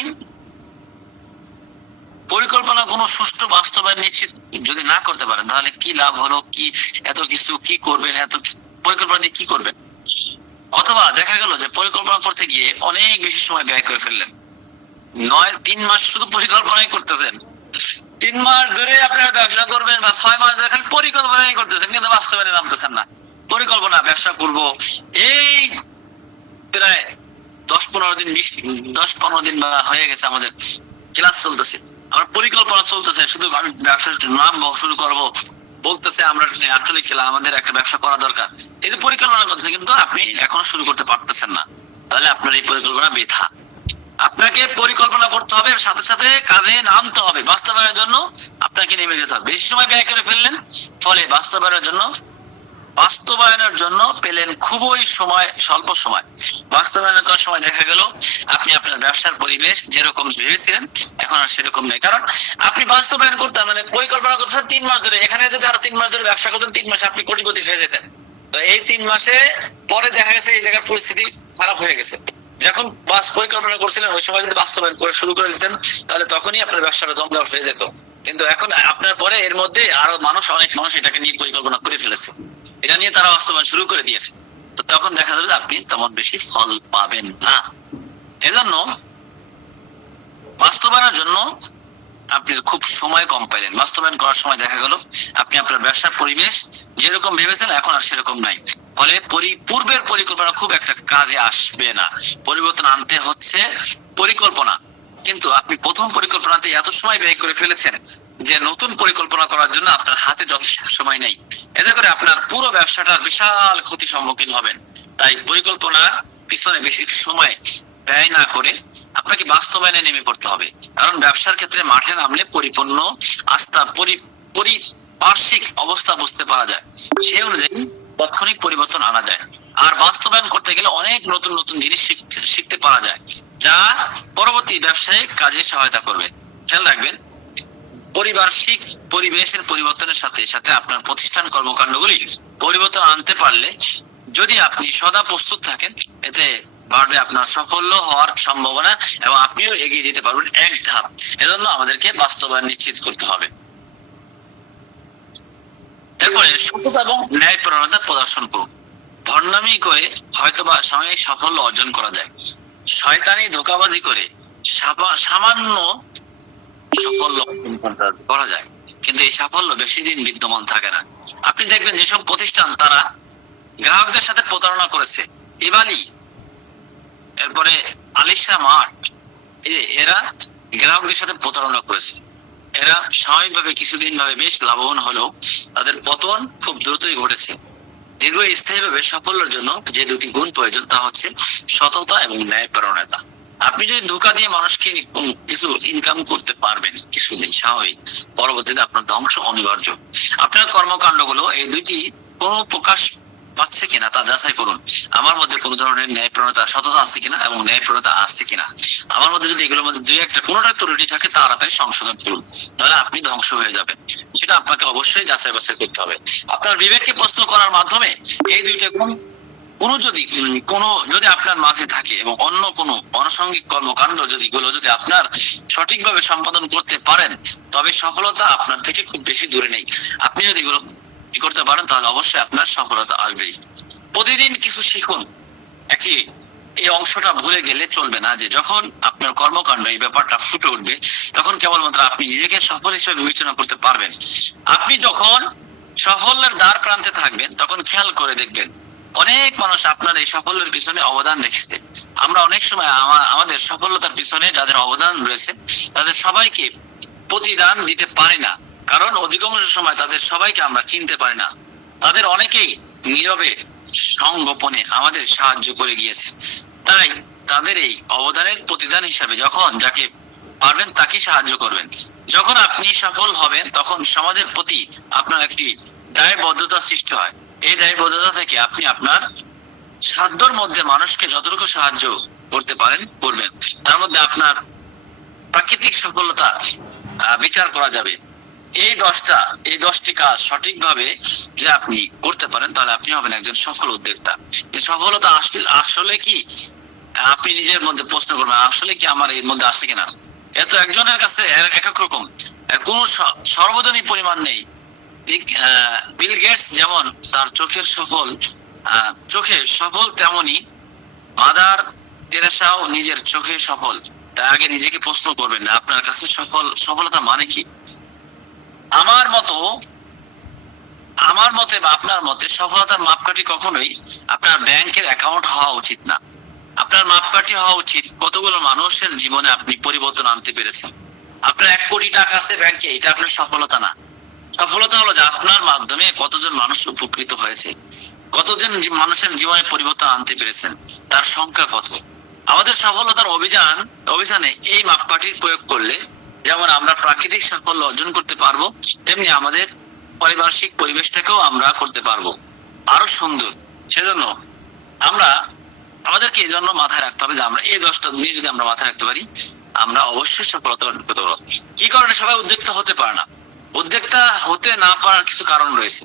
পরিকল্পনা কোনো সুষ্ঠু বাস্তবায়ন নিশ্চিত যদি না করতে পারেন, তাহলে কি লাভ হলো, কি এত কিছু কি করবেন, এত পরিকল্পনা দিয়ে কি করবেন? অথবা দেখা গেল যে পরিকল্পনা করতে গিয়ে অনেক বেশি সময় ব্যয় করে ফেললেন, 3 মাস শুধু পরিকল্পনাই করতেছেন, 3 মাস ধরে আপনারা ব্যবসা করবেন বা 6 মাস ধরে খালি পরিকল্পনাই করতেছেন, কিন্তু বাস্তবায়নে নামতেছেন না। পরিকল্পনা ব্যবসা করব, এই প্রায় 10-15 দিন 10-15 দিন হয়ে গেছে আমাদের ক্লাস চলতেছে, আমার পরিকল্পনা চলতেছে, শুধু আমি ব্যবসা নামবো, শুরু করব বলতেছে, আমরা আসলে আমাদের একটা ব্যবসা করা দরকার, এই যে পরিকল্পনা করতেছে, কিন্তু আপনি এখনো শুরু করতে পারতেছেন না, তাহলে আপনার এই পরিকল্পনা বৃথা। আপনাকে পরিকল্পনা করতে হবে, সাথে সাথে কাজে নামতে হবে। বাস্তবায়নের জন্য আপনাকে নেমে যেতে হবে। বেশি সময় ব্যয় করে ফেললেন, ফলে বাস্তবায়নের জন্য পেলেন খুবই স্বল্প সময়। বাস্তবায়ন করার সময় দেখা গেল আপনি আপনার ব্যবসার পরিবেশ যেরকম ভেবেছিলেন এখন আর সেরকম নেই। কারণ আপনি বাস্তবায়ন করতেন, মানে পরিকল্পনা করতেন 3 মাস ধরে, এখানে যদি আরো 3 মাস ধরে ব্যবসা করতেন, 3 মাসে আপনি কোটিপতি হয়ে যেতেন। তো এই 3 মাসে পরে দেখা গেছে এই জায়গার পরিস্থিতি খারাপ হয়ে গেছে। যখন পরিকল্পনা করছিলেন ওই সময় যদি বাস্তবায়ন করে শুরু করে দিতেন, তাহলে তখনই আপনার ব্যবসাটা জমজমাট হয়ে যেত। কিন্তু এখন আপনার পরে এর মধ্যে আরো অনেক মানুষ এটাকে নিয়ে পরিকল্পনা করে ফেলেছে, এটা নিয়ে তারা বাস্তবায়ন শুরু করে দিয়েছে। তো তখন দেখা যাবে যে আপনি তেমন বেশি ফল পাবেন না। এজন্য বাস্তবায়নের জন্য আপনি খুব সময় কম পাইলেন। বাস্তবায়ন করার সময় দেখা গেল আপনি আপনার ব্যবসার পরিবেশ যেরকম ভেবেছেন এখন আর সেরকম নাই, ফলে পূর্বের পরিকল্পনা খুব একটা কাজে আসবে না। পরিবর্তন আনতে হচ্ছে পরিকল্পনা, কিন্তু আপনি প্রথম পরিকল্পনাতে এত সময় ব্যয় করে ফেলেছেন যে নতুন পরিকল্পনা করার জন্য আপনার হাতে যথেষ্ট সময় নেই। এতে করে আপনার পুরো ব্যবসাটার বিশাল ক্ষতির সম্মুখীন হবেন। তাই পরিকল্পনার পিছনে বেশি সময় ব্যয় না করে আপনাকে বাস্তবায়নে নেমে পড়তে হবে। কারণ ব্যবসার ক্ষেত্রে মাঠে নামলে পরিপূর্ণ আস্থা পারিপার্শ্বিক অবস্থা বুঝতে পারা যায়, সেই অনুযায়ী তাৎক্ষণিক পরিবর্তন আনা যায়। আর বাস্তবায়ন করতে গেলে অনেক নতুন নতুন জিনিস শিখতে পারা যায়, যা পরবর্তী ব্যবসায়িক কাজে সহায়তা করবে। খেয়াল রাখবেন, পারিপার্শ্বিক পরিবেশের পরিবর্তনের সাথে সাথে আপনার প্রতিষ্ঠান কর্মকাণ্ডগুলি পরিবর্তন আনতে পারলে, যদি আপনি সদা প্রস্তুত থাকেন, এতে বাড়বে আপনার সাফল্য হওয়ার সম্ভাবনা এবং আপনিও এগিয়ে যেতে পারবেন এক ধাপ। এজন্য আমাদেরকে বাস্তবায়ন নিশ্চিত করতে হবে। এরপরে সততা এবং ন্যায়পরায়ণতা প্রদর্শন করুন। ভণ্ডামি করে হয়তোবা সাময়িক সাফল্য অর্জন করা যায়, শয়তানি ধোঁকাবাজি করে সামান্য সাফল্য করা যায়, কিন্তু এই সাফল্য বেশি দিন বিদ্যমান থাকে না। আপনি দেখবেন যেসব প্রতিষ্ঠান তারা গ্রাহকদের সাথে প্রতারণা করেছে, ইবালি, এরপরে আলিশা মার্ট, এরা গ্রাহকদের সাথে প্রতারণা করেছে। এরা স্বাভাবিকভাবে কিছুদিন ভাবে বেশ লাভবান হলেও তাদের পতন খুব দ্রুতই ঘটেছে। দীর্ঘস্থায়ীভাবে সাফল্যের জন্য যে দুটি গুণ প্রয়োজন তা হচ্ছে সততা এবং ন্যায়পরায়ণতা। আপনি যদি ধোঁকা দিয়ে মানুষকে কিছু ইনকাম করতে পারবেন কিছুদিন, স্বাভাবিক, পরবর্তীতে আপনার ধ্বংস অনিবার্য। আপনার কর্মকাণ্ডগুলো এই দুইটি কোনো প্রকাশ পাচ্ছে কিনা তা যাচাই করুন। আমার মধ্যে কোন ধরনের ন্যায়পরায়ণতা, সততা আছে কিনা এবং ন্যায়পরায়ণতা আসছে কিনা। আমার মধ্যে যদি এগুলোর মধ্যে দুই একটা কোনোটা ত্রুটি থাকে তাড়াতাড়ি সংশোধন করুন, নাহলে আপনি ধ্বংস হয়ে যাবেন। সেটা আপনাকে অবশ্যই যাচাই বাছাই করতে হবে। আপনার বিবেককে প্রশ্ন করার মাধ্যমে এই দুইটা গুণ যদি আপনার মাঝে থাকে এবং অন্য কোনো আনুষঙ্গিক কর্মকাণ্ড যদি আপনার সঠিকভাবে সম্পাদন করতে পারেন, তবে সফলতা আপনার থেকে খুব বেশি দূরে নেই। আপনি যদি এগুলো করতে পারেন তাহলে অবশ্যই আপনার সফলতা আসবেই। প্রতিদিন কিছু শিখুন। এই অংশটা ভুলে গেলে চলবে না যে যখন আপনার কর্মকাণ্ড এই ব্যাপারটা ফুটে উঠবে, তখন কেবলমাত্র আপনি নিজেকে সফল হিসেবে বিবেচনা করতে পারবেন। আপনি যখন সাফল্যের দ্বার প্রান্তে থাকবেন, তখন খেয়াল করে দেখবেন অনেক মানুষ আপনার এই সাফল্যের পিছনে অবদান রেখেছে। আমরা অনেক সময় আমাদের সফলতার পিছনে যাদের অবদান রয়েছে তাদের সবাইকে প্রতিদান দিতে পারি না, কারণ অধিকাংশ সময় তাদের সবাইকে আমরা চিনতে পারি না। তাদের অনেকেই নীরবে সংগোপনে আমাদের সাহায্য করে গিয়েছে। তাই তাদের এই অবদানের প্রতিদান হিসাবে যখন যাকে পারবেন তাকে সাহায্য করবেন। যখন আপনি সফল হবেন তখন সমাজের প্রতি আপনার একটি দায়বদ্ধতা সৃষ্টি হয়। এই দায়বদ্ধতা থেকে আপনি আপনার সাধ্যের মধ্যে মানুষকে যতটুকু সাহায্য করতে পারেন করবেন। তার মধ্যে আপনার প্রাকৃতিক সফলতা বিচার করা যাবে। এই 10টি কাজ সঠিকভাবে যে আপনি করতে পারেন, তাহলে আপনি হবেন একজন সফল উদ্যোক্তা। এই সফলতা আসলে কি, আপনি নিজের মধ্যে প্রশ্ন করবেন, আসলে কি আমার এর মধ্যে আসে কিনা। এত একজনের কাছে এক এক রকম, কোন সর্বজনীন পরিমাণ নেই। বিল গেটস যেমন তার চোখে সফল, তেমনি মাদার তেরেসাও নিজের চোখে সফল। তার আগে নিজেকে প্রশ্ন করবেন না, আপনার কাছে সফলতা মানে কি। আমার মতো আমার মতে বা আপনার মতে সফলতার মাপকাঠি কখনোই আপনার ব্যাংকের অ্যাকাউন্ট হওয়া উচিত না। আপনার মাপকাঠি হওয়া উচিত কতগুলো মানুষের জীবনে আপনি পরিবর্তন আনতে পেরেছেন। আপনার 1 কোটি টাকা আছে ব্যাংকে, এটা আপনার সফলতা না। সফলতা হলো যে আপনার মাধ্যমে কতজন মানুষ উপকৃত হয়েছে, কতজন মানুষের জীবনে পরিবর্তন আনতে পেরেছেন, তার সংখ্যা কত। আমাদের সফলতার অভিযানে এই মাপকাঠির প্রয়োগ করলে যেমন আমরা প্রাকৃতিক সাফল্য অর্জন করতে পারবো, তেমনি আমাদের পারিপার্শ্বিক পরিবেশটাকেও আমরা করতে পারবো আরো সুন্দর। সেজন্য আমাদেরকে এই জন্য মাথায় রাখতে হবে যে আমরা এই 10টা জিনিস যদি আমরা মাথায় রাখতে পারি, আমরা অবশ্যই সফলতা অর্জন করতে পারবো। কি কারণে সবাই উদ্যোক্তা হতে পারে না? উদ্যোক্তা হতে না পারার কিছু কারণ রয়েছে,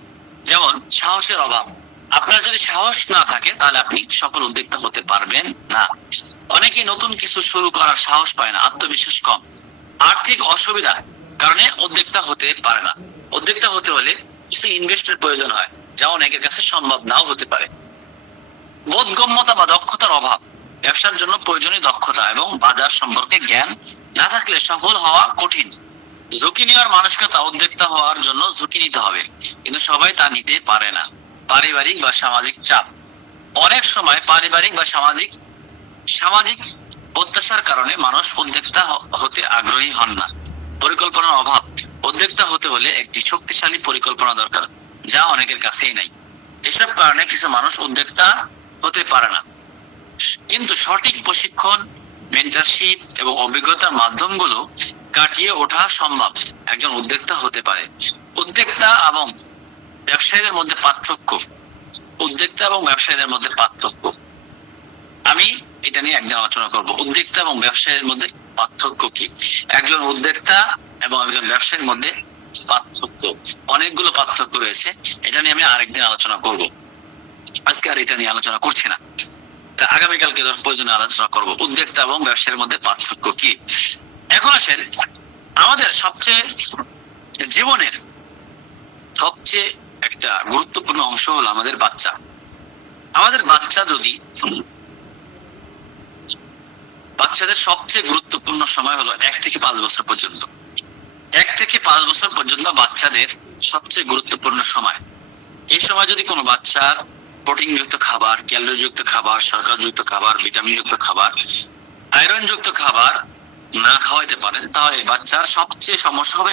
যেমন সাহসের অভাব। আপনার যদি সাহস না থাকে, তাহলে আপনি সফল উদ্যোক্তা হতে পারবেন না। অনেকেই নতুন কিছু শুরু করার সাহস পায় না, আত্মবিশ্বাস কম, আর্থিক অসুবিধা কারণে উদ্যোক্তা হতে পারে না। উদ্যোক্তা হতে হলে কিছু ইনভেস্টের প্রয়োজন হয়, যা অনেকের কাছে সম্ভব নাও হতে পারে। বোধগম্যতা বা দক্ষতার অভাব। ব্যবসার জন্য প্রয়োজনীয় দক্ষতা এবং বাজার সম্পর্কে জ্ঞান না থাকলে সফল হওয়া কঠিন। ঝুঁকি নেওয়ার মানসিকতা। উদ্যোক্তা হওয়ার জন্য ঝুঁকি নিতে হবে, কিন্তু সবাই তা নিতে পারে না। পারিবারিক বা সামাজিক চাপ। অনেক সময় পারিবারিক বা সামাজিক প্রত্যাশার কারণে মানুষ উদ্যোক্তা হতে আগ্রহী হন না। পরিকল্পনার অভাব। উদ্যোক্তা হতে হলে একটি শক্তিশালী পরিকল্পনা দরকার, যা অনেকের কাছেই নাই। এসব কারণে কিছু মানুষ উদ্যোক্তা হতে পারে না, কিন্তু সঠিক প্রশিক্ষণ, মেন্টরশিপ এবং অভিজ্ঞতার মাধ্যমগুলো কাটিয়ে ওঠা সম্ভব। একজন উদ্যোক্তা হতে পারে। উদ্যোক্তা এবং ব্যবসায়ীদের মধ্যে পার্থক্য। উদ্যোক্তা এবং ব্যবসায়ীদের মধ্যে পার্থক্য, আমি এটা নিয়ে একদিন আলোচনা করব। উদ্যোক্তা এবং ব্যবসায়ীর মধ্যে পার্থক্য কি? একজন উদ্যোক্তা এবং একজন ব্যবসায়ীর মধ্যে পার্থক্য, অনেকগুলো পার্থক্য রয়েছে। এটা নিয়ে আমি আরেকদিন আলোচনা করব, আজকে আর এটা নিয়ে আলোচনা করছি না। আগামীকালকে প্রয়োজনে আলোচনা করব উদ্যোক্তা এবং ব্যবসায়ের মধ্যে পার্থক্য কি। এখন আসেন, আমাদের জীবনের সবচেয়ে একটা গুরুত্বপূর্ণ অংশ হলো আমাদের বাচ্চা। আমাদের বাচ্চাদের সবচেয়ে গুরুত্বপূর্ণ সময় হলো 1 থেকে 5 বছর পর্যন্ত। 1 থেকে 5 বছর পর্যন্ত বাচ্চাদের সবচেয়ে গুরুত্বপূর্ণ সময়। এই সময় যদি কোনো বাচ্চার প্রোটিনযুক্ত খাবার, ক্যালোরিযুক্ত খাবার, শর্করাযুক্ত খাবার, ভিটামিনযুক্ত খাবার, আয়রনযুক্ত খাবার না খাওয়াইতে পারেন, তাহলে বাচ্চার সবচেয়ে সমস্যা হবে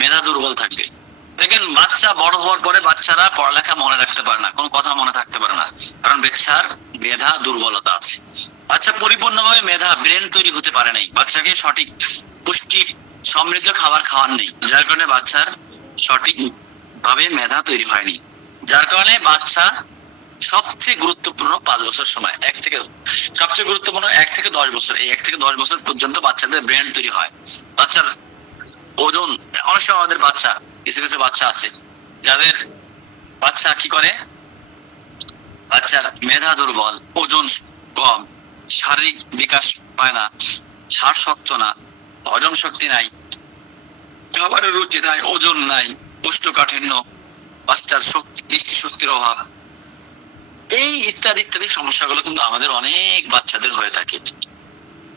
মেধা দুর্বল থাকবে। দেখেন, বাচ্চা বড় হওয়ার পরে বাচ্চারা পড়ালেখা মনে রাখতে পারে না, কোনো কথা মনে থাকতে পারে না, কারণ বাচ্চার মেধা দুর্বলতা আছে। বাচ্চা পরিপূর্ণভাবে ব্রেন তৈরি হতে পারে নাই, বাচ্চাকে সঠিক পুষ্টি সমৃদ্ধ খাবার খাওয়ার নেই, যার কারণে বাচ্চার সঠিক ভাবে মেধা তৈরি হয়নি। যার কারণে বাচ্চা সবচেয়ে গুরুত্বপূর্ণ 5 বছর সময়, সবচেয়ে গুরুত্বপূর্ণ 1 থেকে 10 বছর। এই 1 থেকে 10 বছর পর্যন্ত বাচ্চাদের ব্রেন তৈরি হয়। বাচ্চার ওজন, অনেক সময় আমাদের কিছু কিছু বাচ্চা আছে যাদের বাচ্চা কি করে, বাচ্চার মেধা দুর্বল, ওজন কম, শারীরিক বিকাশ পায় না, হাড় শক্ত না, হজম শক্তি নাই, খাবারের রুচি নাই, ওজন নাই, কোষ্ঠকাঠিন্য, বাচ্চার দৃষ্টি শক্তির অভাব, এই ইত্যাদি ইত্যাদি সমস্যাগুলো কিন্তু আমাদের অনেক বাচ্চাদের হয়ে থাকে।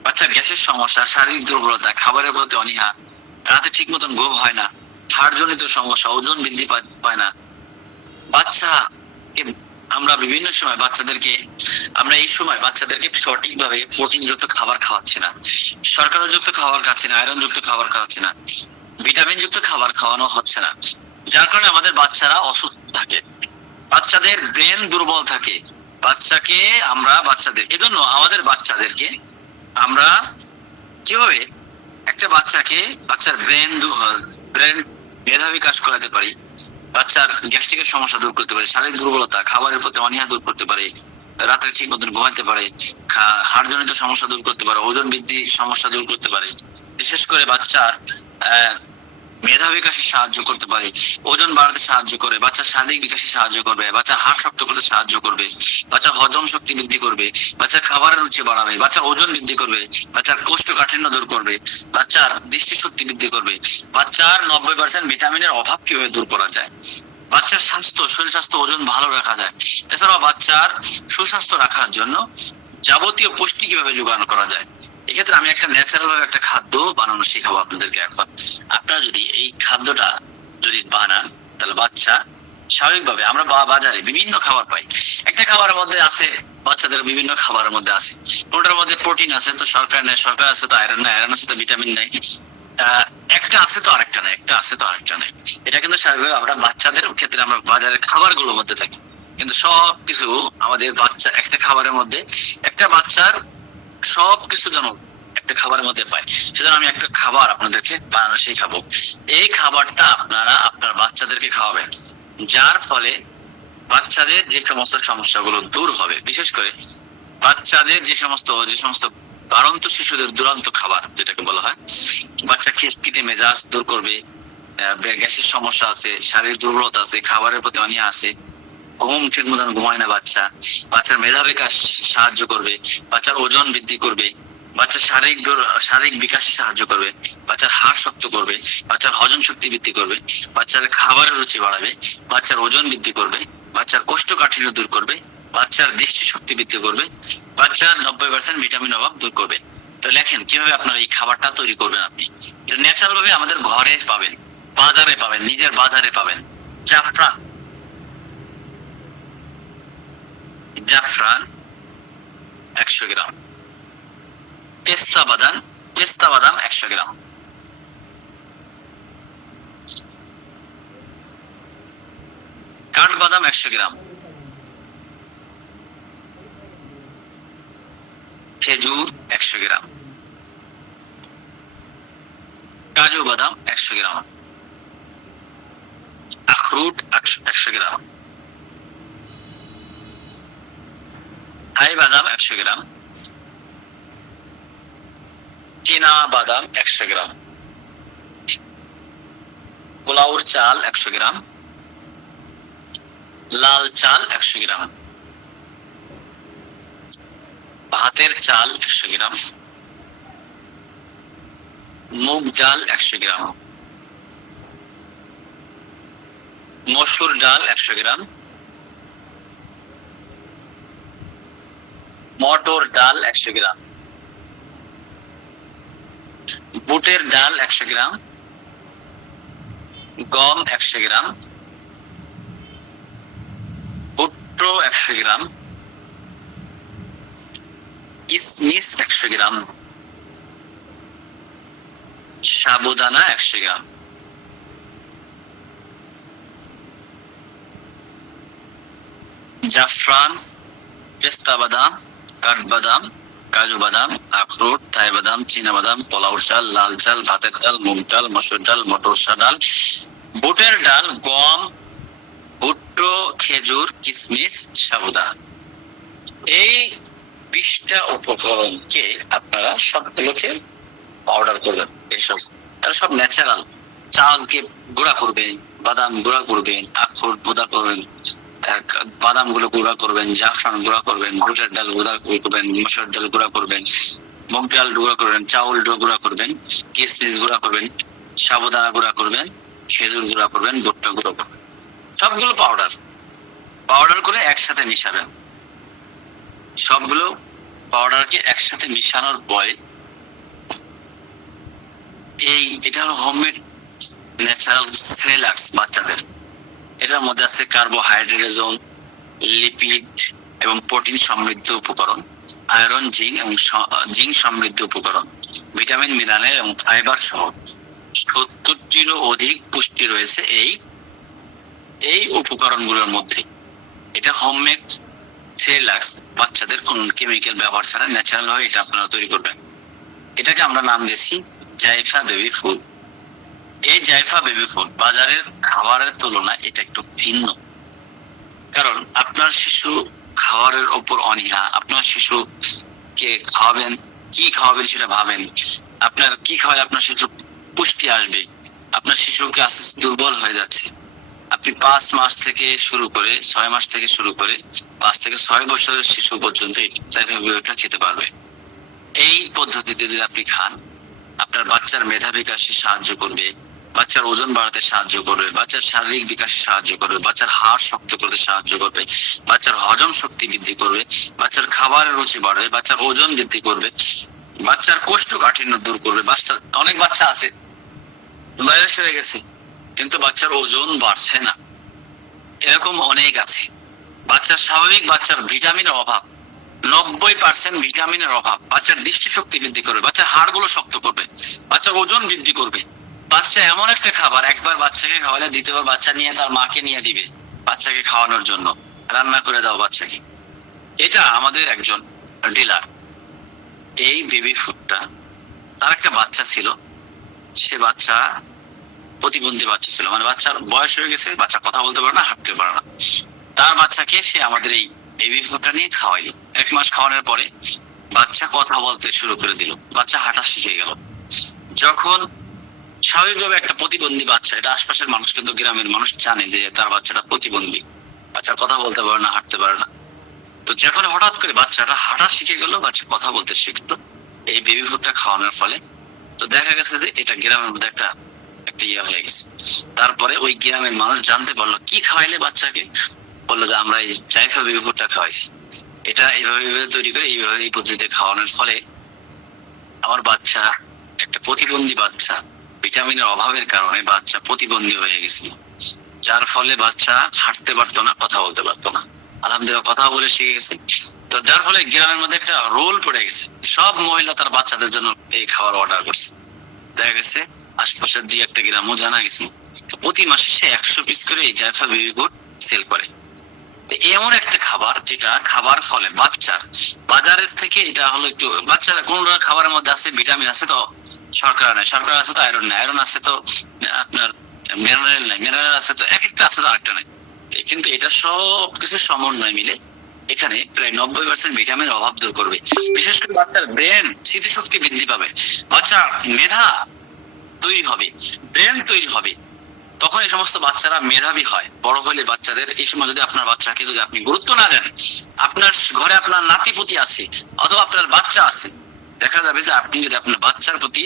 বাচ্চার গ্যাসের সমস্যা, শারীরিক দুর্বলতা, খাবারের প্রতি অনীহা, রাতে ঠিক মতন ঘুম হয় না, হাড়জনিত সমস্যা, ওজন বৃদ্ধি পায় না। আমরা বিভিন্ন সময় বাচ্চাদেরকে সঠিকভাবে প্রোটিনযুক্ত খাবার খাওয়াচ্ছি না, শর্করাযুক্ত খাবার খাচ্ছি না, আয়রনযুক্ত খাবার খাওয়াচ্ছি না, ভিটামিনযুক্ত খাবার খাওয়ানো হচ্ছে না, যার কারণে আমাদের বাচ্চারা অসুস্থ থাকে, বাচ্চাদের ব্রেন দুর্বল থাকে। এজন্য আমাদের বাচ্চাদেরকে আমরা কিভাবে একটা বাচ্চার ব্রেন মেধা বিকাশ করাতে পারি, বাচ্চার গ্যাস্ট্রিকের সমস্যা দূর করতে পারে, শারীরিক দুর্বলতা, খাবারের প্রতি অনীহা দূর করতে পারে, রাতে ঠিক মতন ঘুমাতে পারে, হাড়জনিত সমস্যা দূর করতে পারে, ওজন বৃদ্ধি সমস্যা দূর করতে পারে। বিশেষ করে বাচ্চার মেধা বিকাশে সাহায্য করতে পারে, ওজন বাড়াতে সাহায্য করে, বাচ্চার শারীরিক বিকাশে সাহায্য করবে, বাচ্চার হাড় শক্ত করতে সাহায্য করবে, বাচ্চার হজম শক্তি বৃদ্ধি করবে, বাচ্চার খাবারের রুচি বাড়াবে, বাচ্চার ওজন বৃদ্ধি করবে, বাচ্চার কোষ্ঠকাঠিন্য দূর করবে, বাচ্চার দৃষ্টিশক্তি বৃদ্ধি করবে, বাচ্চার 90% ভিটামিনের অভাব কিভাবে দূর করা যায়, বাচ্চার স্বাস্থ্য, শরীর স্বাস্থ্য, ওজন ভালো রাখা যায়। এছাড়াও বাচ্চার সুস্বাস্থ্য রাখার জন্য যাবতীয় পুষ্টি কিভাবে যোগান করা যায়। এক্ষেত্রে আমি একটা ন্যাচারাল ভাবে একটা খাদ্য বানানো শেখাবো আপনাদেরকে। এখন আপনারা যদি এই খাদ্যটা যদি বানান, তাহলে বাচ্চা স্বাভাবিকভাবে, আমরা বাজারে বিভিন্ন খাবার পাই, একটা খাবারের মধ্যে আছে, বাচ্চাদের বিভিন্ন খাবারের মধ্যে আছে, কোনটার মধ্যে প্রোটিন আছে তো শর্করা নেই, শর্করা আছে তো আয়রন নেই, আয়রন আছে তো ভিটামিন নেই, একটা আছে তো আরেকটা নেই, একটা আছে তো আরেকটা নেই। এটা কিন্তু স্বাভাবিক আমরা বাচ্চাদের ক্ষেত্রে আমরা বাজারের খাবার গুলোর মধ্যে থাকি, কিন্তু সবকিছু আমাদের বাচ্চা একটা খাবারের মধ্যে, একটা বাচ্চার সবকিছু যেন একটা খাবারের মধ্যে পায়। সেজন্য আমি একটা খাবার আপনাদেরকে বানানো শেখাবো। এই খাবারটা আপনারা আপনার বাচ্চাদেরকে খাওয়াবেন, যার ফলে বাচ্চাদের যে সমস্ত সমস্যাগুলো দূর হবে। বিশেষ করে বাচ্চাদের যে সমস্ত বাড়ন্ত শিশুদের দুরন্ত খাবার যেটাকে বলা হয়, বাচ্চা খিটখিটে মেজাজ দূর করবে, গ্যাসের সমস্যা আছে, শারীরিক দুর্বলতা আছে, খাবারের প্রতি অনীহা আছে, ঘুম ঠিক মতন ঘুমায় না বাচ্চা, বাচ্চার মেধা বিকাশ সাহায্য করবে, বাচ্চার ওজন বৃদ্ধি করবে, বাচ্চার শারীরিক বিকাশে সাহায্য করবে, বাচ্চার হাড় শক্ত করবে, বাচ্চার হজম শক্তি বৃদ্ধি করবে, বাচ্চার খাবারের রুচি বাড়াবে, বাচ্চার ওজন বৃদ্ধি করবে, বাচ্চার কোষ্ঠকাঠিন্য দূর করবে, বাচ্চার দৃষ্টিশক্তি বৃদ্ধি করবে, বাচ্চার 90% ভিটামিন অভাব দূর করবে। তো লেখেন কিভাবে আপনারা এই খাবারটা তৈরি করবেন। আপনি এটা ন্যাচারাল ভাবে আমাদের ঘরে পাবেন, বাজারে পাবেন, নিজের বাজারে পাবেন। জাফরান, জাফরান 100 গ্রাম, পেস্তা বাদাম 100 গ্রাম, কাঠবাদাম 100 গ্রাম, খেজুর 100 গ্রাম, কাজু বাদাম 100 গ্রাম, আখরোট 100 গ্রাম, থাই বাদাম 100 গ্রাম, চীনা বাদাম 100 গ্রাম, পোলাওর চাল 100 গ্রাম, লাল চাল 100 গ্রাম, ভাতের চাল 100 গ্রাম, মুগ ডাল 100 গ্রাম, মসুর ডাল 100 গ্রাম, মটর ডাল 100 গ্রাম, বুটের ডাল 100 গ্রাম, গম 100 গ্রাম, ভুট্টো 100 গ্রাম, কিশমিশ 100 গ্রাম, সাবুদানা 100 গ্রাম। জাফরান, পেস্তা বাদাম, কাঠবাদাম, কাজু বাদাম, আখরোট, থাই বাদাম, চীনা বাদাম, পোলাওর চাল, লাল চাল, ভাতের ডাল, মুগ ডাল, মসুর ডাল, মটর ডাল, বুটের ডাল, গম, ভুট্টো, খেজুর, কিশমিশ, সাবুদানা। এই 20টা উপকরণকে আপনারা সবগুলোকে পাউডার করবেন। এইসব এটা সব ন্যাচারাল। চালকে গুঁড়া করবেন, বাদাম গুঁড়া করবেন, আখরোট গুঁড়া করবেন, বাদাম গুলো গুঁড়া করবেন, জাফরান গুঁড়া করবেন, বুটের ডাল গুঁড়া করবেন, মসুর ডাল গুঁড়া করবেন, মুগ ডাল গুঁড়া করবেন, চাউল গুঁড়া করবেন, কিশমিশ গুঁড়া করবেন, সাবুদানা গুঁড়া করবেন, খেজুর গুঁড়া করবেন, ভুট্টা গুঁড়া করবেন। সবগুলো পাউডার করে একসাথে মিশাবেন। সবগুলো পাউডারকে একসাথে মিশানোর পরে এটা হলো হোমমেড ন্যাচারাল সেরেলাক্স বাচ্চাদের। এটার মধ্যে আছে কার্বোহাইড্রেট, লিপিড এবং প্রোটিন সমৃদ্ধ উপকরণ, আয়রন, জিঙ্ক সমৃদ্ধ উপকরণ, ভিটামিন, মিনারেল এবং ফাইবার সহ 70টিরও অধিক পুষ্টি রয়েছে এই উপকরণগুলোর মধ্যে। এটা হোমমেড সেরেলাক্স, বাচ্চাদের কোন কেমিক্যাল ব্যবহার ছাড়া ন্যাচারাল হয় এটা আপনারা তৈরি করবেন। এটাকে আমরা নাম দিয়েছি জাইফা বেবি ফুড। এই জাইফা বেবি ফুড বাজারের খাবারের তুলনায় এটা একটু ভিন্ন, কারণ আপনার শিশু খাবারের ওপর অনীহা, আপনার শিশুকে কি খাওয়াবেন সেটা ভাবেন, আপনার কি খাওয়ালে আপনার শিশু পুষ্টি আসবে, আপনার শিশুকে আস্তে আস্তে দুর্বল হয়ে যাচ্ছে। আপনি 5 মাস থেকে শুরু করে 6 মাস থেকে শুরু করে 5 থেকে 6 বছরের শিশু পর্যন্ত এই জাইফাবিউটা খেতে পারবে। এই পদ্ধতিতে যদি আপনি খান, আপনার বাচ্চার মেধা বিকাশে সাহায্য করবে, বাচ্চার ওজন বাড়াতে সাহায্য করবে, বাচ্চার শারীরিক বিকাশে সাহায্য করবে, বাচ্চার হাড় শক্ত করতে সাহায্য করবে, বাচ্চার হজম শক্তি বৃদ্ধি করবে, বাচ্চার খাবারের রুচি বাড়বে, বাচ্চার ওজন বৃদ্ধি করবে, বাচ্চার কোষ্ঠকাঠিন্য দূর করবে। অনেক বাচ্চা আছে বয়স হয়ে গেছে কিন্তু বাচ্চার ওজন বাড়ছে না, এরকম অনেক আছে। বাচ্চার ভিটামিনের অভাব, 90% ভিটামিনের অভাব। বাচ্চার দৃষ্টিশক্তি বৃদ্ধি করবে, বাচ্চার হাড়গুলো শক্ত করবে, বাচ্চার ওজন বৃদ্ধি করবে। বাচ্চা এমন একটা খাবার, একবার বাচ্চাকে খাওয়ালে দ্বিতীয়বার বাচ্চা নিয়ে তার মাকে নিয়ে দিবে বাচ্চাকে খাওয়ানোর জন্য, রান্না করে দাও বাচ্চাকে। এটা আমাদের একজন ডিলার, এই বেবি ফুডটা, তার একটা বাচ্চা ছিল, সে বাচ্চা প্রতিবন্ধী বাচ্চা ছিল, মানে বাচ্চার বয়স হয়ে গেছে, বাচ্চা কথা বলতে পারে না, হাঁটতে পারে না। তার বাচ্চাকে সে আমাদের এই বেবি ফুডটা নিয়ে খাওয়াইলো। 1 মাস খাওয়ানোর পরে বাচ্চা কথা বলতে শুরু করে দিল, বাচ্চা হাঁটা শিখে গেল। যখন স্বাভাবিকভাবে একটা প্রতিবন্ধী বাচ্চা, এটা আশপাশের মানুষ কিন্তু গ্রামের মানুষ জানে যে তার বাচ্চাটা প্রতিবন্ধী, বাচ্চা কথা বলতে পারে না, হাঁটতে পারে না। তো যখন হঠাৎ করে বাচ্চাটা হাঁটা শিখে গেল, বাচ্চা কথা বলতে শিখতো এই বেবি ফুডটা খাওয়ানোর ফলে, তো দেখা গেছে যে এটা গ্রামের মধ্যে একটা একটা ইয়ে হয়ে গেছে। তারপরে ওই গ্রামের মানুষ জানতে পারলো কি খাওয়াইলে বাচ্চাকে, বললো যে আমরা এই জাইফা বেবি ফুডটা খাওয়াইছি। এটা এইভাবে তৈরি করে এইভাবে এই পদ্ধতিতে খাওয়ানোর ফলে আমার বাচ্চা, একটা প্রতিবন্ধী বাচ্চা, ভিটামিনের অভাবের কারণে বাচ্চা প্রতিবন্ধী হয়ে গেছিল, যার ফলে বাচ্চা হাঁটতে পারতো না, কথা বলতে পারতো না। আলহামদুলিল্লাহ কথা বলে শিখে গেছে। তো যার ফলে গ্রামের মধ্যে একটা রোল পড়ে গেছে, সব মহিলা তার বাচ্চাদের জন্য এই খাবার অর্ডার করছে। দেখা গেছে আশপাশের 2-1টা গ্রামও জানা গেছে। তো প্রতি মাসে সে 100 পিস করে এই জাইফা বেবি ফুড সেল করে। তো এমন একটা খাবার যেটা খাবার ফলে বাচ্চার বাজারের থেকে, এটা হলো একটু বাচ্চার কোন খাবারের মধ্যে আছে ভিটামিন আছে তো শর্করা নেই, শর্করা আছে তো আয়রন নেই, আয়রন আছে তো আপনার মিনারেল নেই, মিনারেল আছে তো এক একটা আছে তো আরেকটা নেই। কিন্তু এটা সব কিছু সমন্বয় মিলে এখানে প্রায় 90% ভিটামিনের অভাব দূর করবে। বিশেষ করে বাচ্চার ব্রেন স্মৃতিশক্তি বৃদ্ধি পাবে, বাচ্চা মেধা তৈরি হবে, ব্রেন তৈরি হবে। তখন এই সমস্ত বাচ্চারা মেধাবী হয়। বড় হলে বাচ্চাদের এই সময় যদি আপনার বাচ্চাকে যদি আপনি গুরুত্ব না দেন, আপনার ঘরে আপনার নাতিপুতি আছে অথবা আপনার বাচ্চা আছে, দেখা যাবে যে আপনি যদি আপনার বাচ্চার প্রতি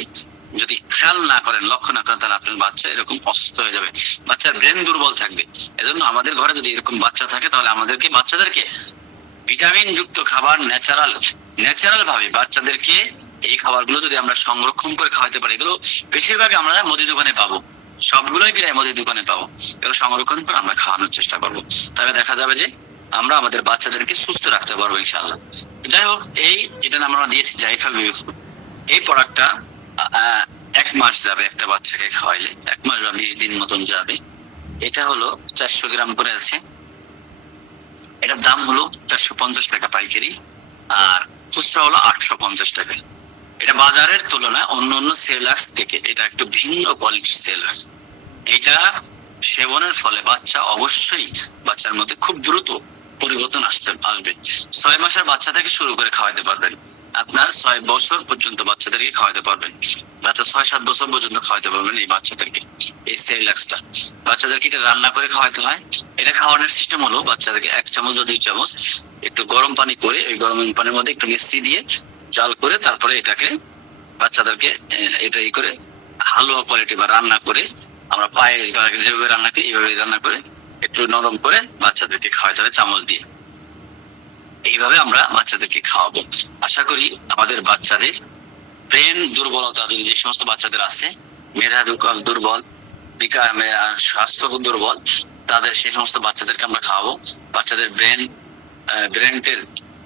যদি খেয়াল না করেন, লক্ষ্য না করেন, তাহলে আপনার বাচ্চা এরকম অসুস্থ হয়ে যাবে, বাচ্চার ব্রেন দুর্বল থাকবে। এজন্য আমাদের ঘরে যদি এরকম বাচ্চা থাকে, তাহলে আমাদেরকে বাচ্চাদেরকে ভিটামিন যুক্ত খাবার ন্যাচারাল ভাবে বাচ্চাদেরকে এই খাবারগুলো যদি আমরা সংরক্ষণ করে খাওয়াতে পারি, এগুলো বেশিরভাগ আমরা মুদি দোকানে পাবো, সবগুলোই প্রায় মুদি দোকানে পাবো, এগুলো সংরক্ষণ করে আমরা খাওয়ানোর চেষ্টা করবো। তবে দেখা যাবে যে আমরা আমাদের বাচ্চাদেরকে সুস্থ রাখতে পারবো ইনশাআল্লাহ। যাই হোক, এটা আমরা দিয়েছি জাইফা বেবি ফুড। এই প্রোডাক্টটা 1 মাস যাবে একটা বাচ্চাকে খাওয়াইলে, 1 মাস বা 20 দিন মতন যাবে। এটা হলো 400 গ্রাম করে আছে। এটার দাম হলো 450 টাকা পাইকারি, আর খুচরা হলো 850 টাকা। এটা বাজারের তুলনায় অন্য সেলার্স থেকে এটা একটু ভিন্ন কোয়ালিটির সেলার্স। এটা সেবনের ফলে অবশ্যই বাচ্চার মধ্যে খুব দ্রুত পরিবর্তন আসবে। 6 মাসের বাচ্চা থেকে শুরু করে খাওয়াতে পারবেন, আপনার 6 বছর পর্যন্ত বাচ্চাদেরকে খাওয়াতে পারবেন, বাচ্চা 6-7 বছর পর্যন্ত খাওয়াতে পারবেন এই বাচ্চাদেরকে। এই সেরিলাক্সটা বাচ্চাদেরকে এটা রান্না করে খাওয়াতে হয়। এটা খাওয়ানোর সিস্টেম হলো বাচ্চাদেরকে 1 চামচ বা 2 চামচ একটু গরম পানি করে, ওই গরম পানির মধ্যে একটু মিষ্টি দিয়ে জাল করে, তারপরে এটাকে বাচ্চাদেরকে এটা করে হালুয়া কোয়ালিটি বা রান্না করে, আমরা পায়ে যেভাবে রান্না করি এইভাবে রান্না করে একটু নরম করে বাচ্চাদেরকে খাওয়াতে হবে চামচ দিয়ে। এইভাবে আমরা বাচ্চাদেরকে খাওয়াবো। আশা করি আমাদের বাচ্চাদের ব্রেন দুর্বলতা যদি যে সমস্ত বাচ্চাদের আছে, মেধা দুর্বল, স্বাস্থ্য দুর্বল, তাদের সেই সমস্ত বাচ্চাদেরকে আমরা খাওয়াবো। বাচ্চাদের ব্রেনের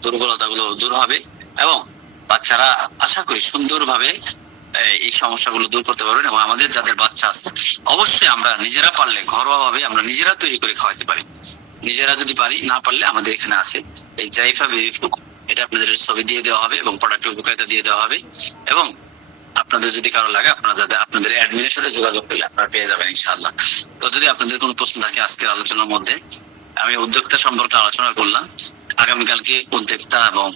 দুর্বলতা গুলো দূর হবে এবং বাচ্চারা আশা করি সুন্দরভাবে এই সমস্যাগুলো দূর করতে পারবেন। এবং আমাদের যাদের বাচ্চা আছে, অবশ্যই আমরা নিজেরা পারলে ঘরোয়া ভাবে আমরা নিজেরা তৈরি করে খাওয়াতে পারি। নিজেরা যদি পারি, না পারলে আমাদের এখানে আছে এই জাইফা বেবি ফুড, এটা আপনাদের ছবি দিয়ে দেওয়া হবে এবং প্রোডাক্টের উপকারিতা দিয়ে দেওয়া হবে। এবং আপনাদের যদি কারো লাগে, আপনাদের অ্যাডমিনের সাথে যোগাযোগ করলে আপনারা পেয়ে যাবেন ইনশাআল্লাহ। তো যদি আপনাদের কোনো প্রশ্ন থাকে আজকের আলোচনার মধ্যে, আমি উদ্যোক্তা সম্পর্কে আলোচনা করলাম, আগামীকালকে উদ্যোক্তা এবং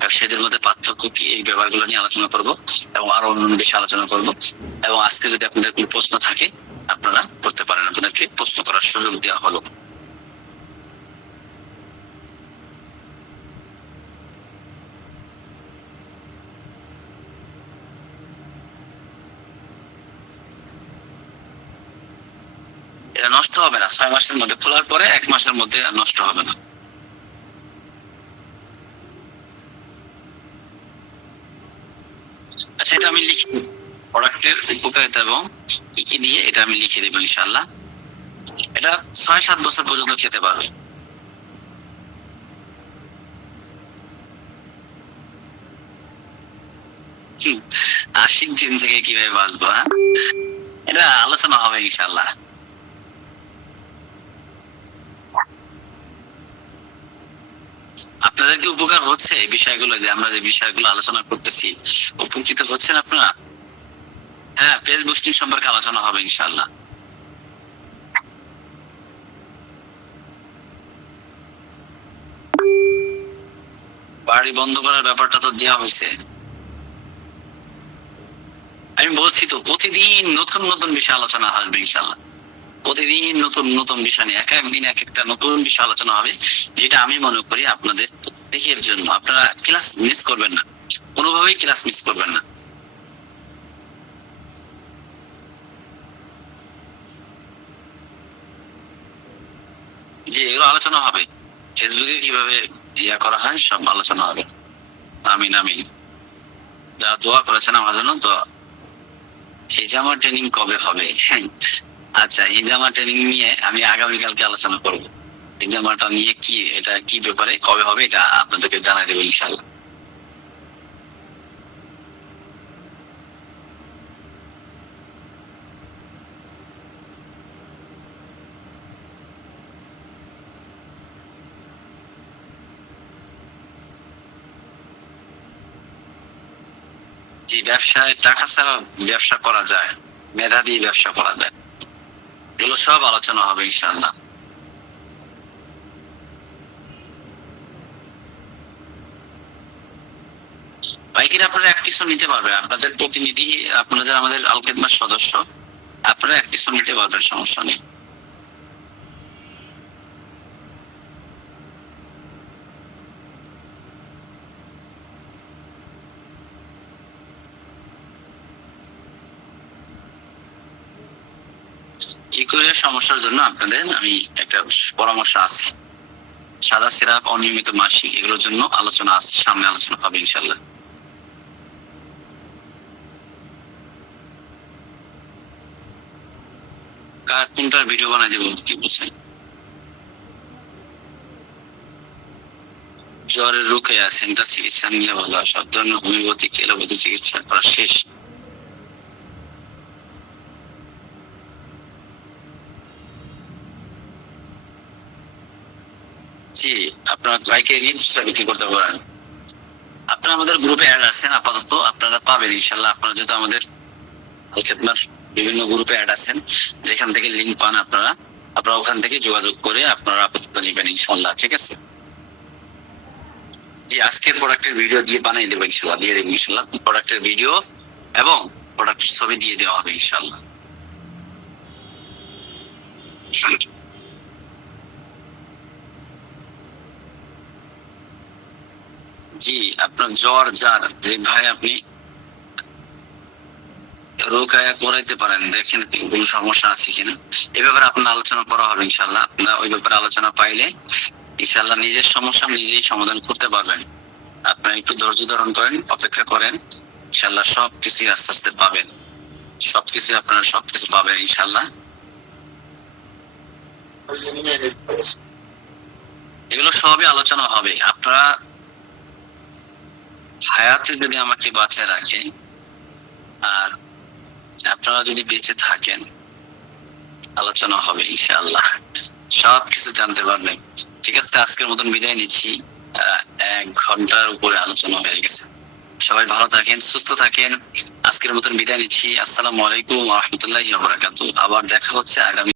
ব্যবসায়ীদের মধ্যে পার্থক্য কি, এই ব্যাপারগুলো নিয়ে আলোচনা করব এবং আরো অন্যান্য বিষয়ে আলোচনা করব। এবং আজকে যদি আপনাদের কোনো প্রশ্ন থাকে আপনারা করতে পারেন, আপনাদেরকে প্রশ্ন করার সুযোগ দেওয়া হলো। এটা নষ্ট হবে না, 6 মাসের মধ্যে, খোলার পরে 1 মাসের মধ্যে নষ্ট হবে না। আচ্ছা, এটা আমি লিখে প্রোডাক্টের উপকারিতা এবং কি কি দিয়ে এটা আমি লিখে দেবো ইনশাআল্লাহ। এটা 6-7 বছর পর্যন্ত খেতে পারবে। আশিক দিন থেকে কিভাবে বাঁচবো, হ্যাঁ এটা আলোচনা হবে ইনশাআল্লাহ। আপনাদের কি উপকার হচ্ছে এই বিষয়গুলো, যে আমরা যে বিষয়গুলো আলোচনা করতেছি, উপকৃত হচ্ছেন আপনারা? হ্যাঁ, পেজ বুস্টিং সম্পর্কে আলোচনা হবে ইনশাআল্লাহ। বাড়ি বন্ধ করার ব্যাপারটা তো দেওয়া হয়েছে। আমি বলছি তো প্রতিদিন নতুন নতুন বিষয় আলোচনা আসবে ইনশাআল্লাহ। প্রতিদিন নতুন নতুন বিষয় নিয়ে এক একদিন এক একটা নতুন বিষয় আলোচনা হবে, যেটা আমি মনে করি আপনাদের প্রত্যেকের জন্য। আপনারা ক্লাস মিস করবেন না, কোনোভাবেই ক্লাস মিস করবেন না। যে এগুলো আলোচনা হবে, ফেসবুকে কিভাবে করা হয় সব আলোচনা হবে। আমিন আমিন। যা দোয়া করেছেন আমার জন্য, তো হিজামা ট্রেনিং কবে হবে? আচ্ছা, হিজামা ট্রেনিং নিয়ে আমি আগামীকালকে আলোচনা করব। হিজামাটা নিয়ে কি, এটা কি ব্যাপারে, কবে হবে, এটা আপনাদেরকে জানাই দেবো ইনশাআল্লাহ। জি, ব্যবসায় টাকা ছাড়া ব্যবসা করা যায়, মেধা দিয়ে ব্যবসা করা যায়, এগুলো সব আলোচনা হবে ইনশাআল্লাহ। বাইকের আপনারা এক পিছু নিতে পারবেন, আপনাদের প্রতিনিধি, আপনারা যারা আমাদের আল খেদমার সদস্য, আপনারা এক পিছু নিতে পারবেন, সমস্যা নেই। ইকুয়ের সমস্যার জন্য আপনাদের আমি একটা পরামর্শ আছে, সাদা সিরাপ, অনিয়মিত মাসিক, এগুলোর জন্য আলোচনা আছে, সামনে আলোচনা হবে ইনশাআল্লাহ। কার কোনটার ভিডিও বানাই দেবো কি বলছেন? জ্বরের রুকিয়া সেন্টার চিকিৎসা নিলে ভালো হয়, সব ধরনের হোমিওপ্যাথিক এলোপ্যাথি চিকিৎসা করা শেষ। জি, আপনার বাইকে রিক্সা বিক্রি করতে পারেন। আপনারা আমাদের গ্রুপে অ্যাড আছেন, আপাতত আপনারা পাবেন ইনশাল্লাহ। আপনারা যেহেতু আমাদের আল খেদমার বিভিন্ন গ্রুপে অ্যাড আছেন, যেখান থেকে লিঙ্ক পান আপনারা, আপনারা ওখান থেকে যোগাযোগ করে আপনারা আপাতত নেবেন ইনশাল্লাহ, ঠিক আছে? জি, আজকের প্রোডাক্টের ভিডিও দিয়ে বানিয়ে দেবো ইনশাল্লাহ, দিয়ে দেবো ইনশাল্লাহ। প্রোডাক্টের ভিডিও এবং প্রোডাক্টের ছবি দিয়ে দেওয়া হবে ইনশাল্লাহ। জি, আপনার জ্বর যার, ভাই আপনি রোকায়া করাইতে পারেন, দেখেন কোনো সমস্যা আছে কিনা, এ ব্যাপারে আপনার আলোচনা করা হবে ইনশাল্লাহ। আপনার ওই ব্যাপারে আলোচনা পাইলে ইনশাল্লাহ নিজের সমস্যা নিজেই সমাধান করতে পারবেন। আপনারা একটু ধৈর্য ধারণ করেন, অপেক্ষা করেন, ইনশাল্লাহ সবকিছু আস্তে আস্তে পাবেন, সবকিছু আপনারা সবকিছু পাবেন ইনশাল্লাহ। এগুলো সবই আলোচনা হবে। আপনারা হায়াতে যদি আমাকে বাঁচায় রাখে, আর আপনারা যদি বেঁচে থাকেন, আলোচনা হবে ইনশাআল্লাহ, সবকিছু জানতে পারবেন। ঠিক আছে, আজকের মতন বিদায় নিচ্ছি। 1 ঘন্টার উপরে আলোচনা হয়ে গেছে। সবাই ভালো থাকেন, সুস্থ থাকেন। আজকের মতন বিদায় নিচ্ছি। আসসালামু আলাইকুম ওয়া রাহমাতুল্লাহি ওয়া বারাকাতুহু। আবার দেখা হচ্ছে আগামী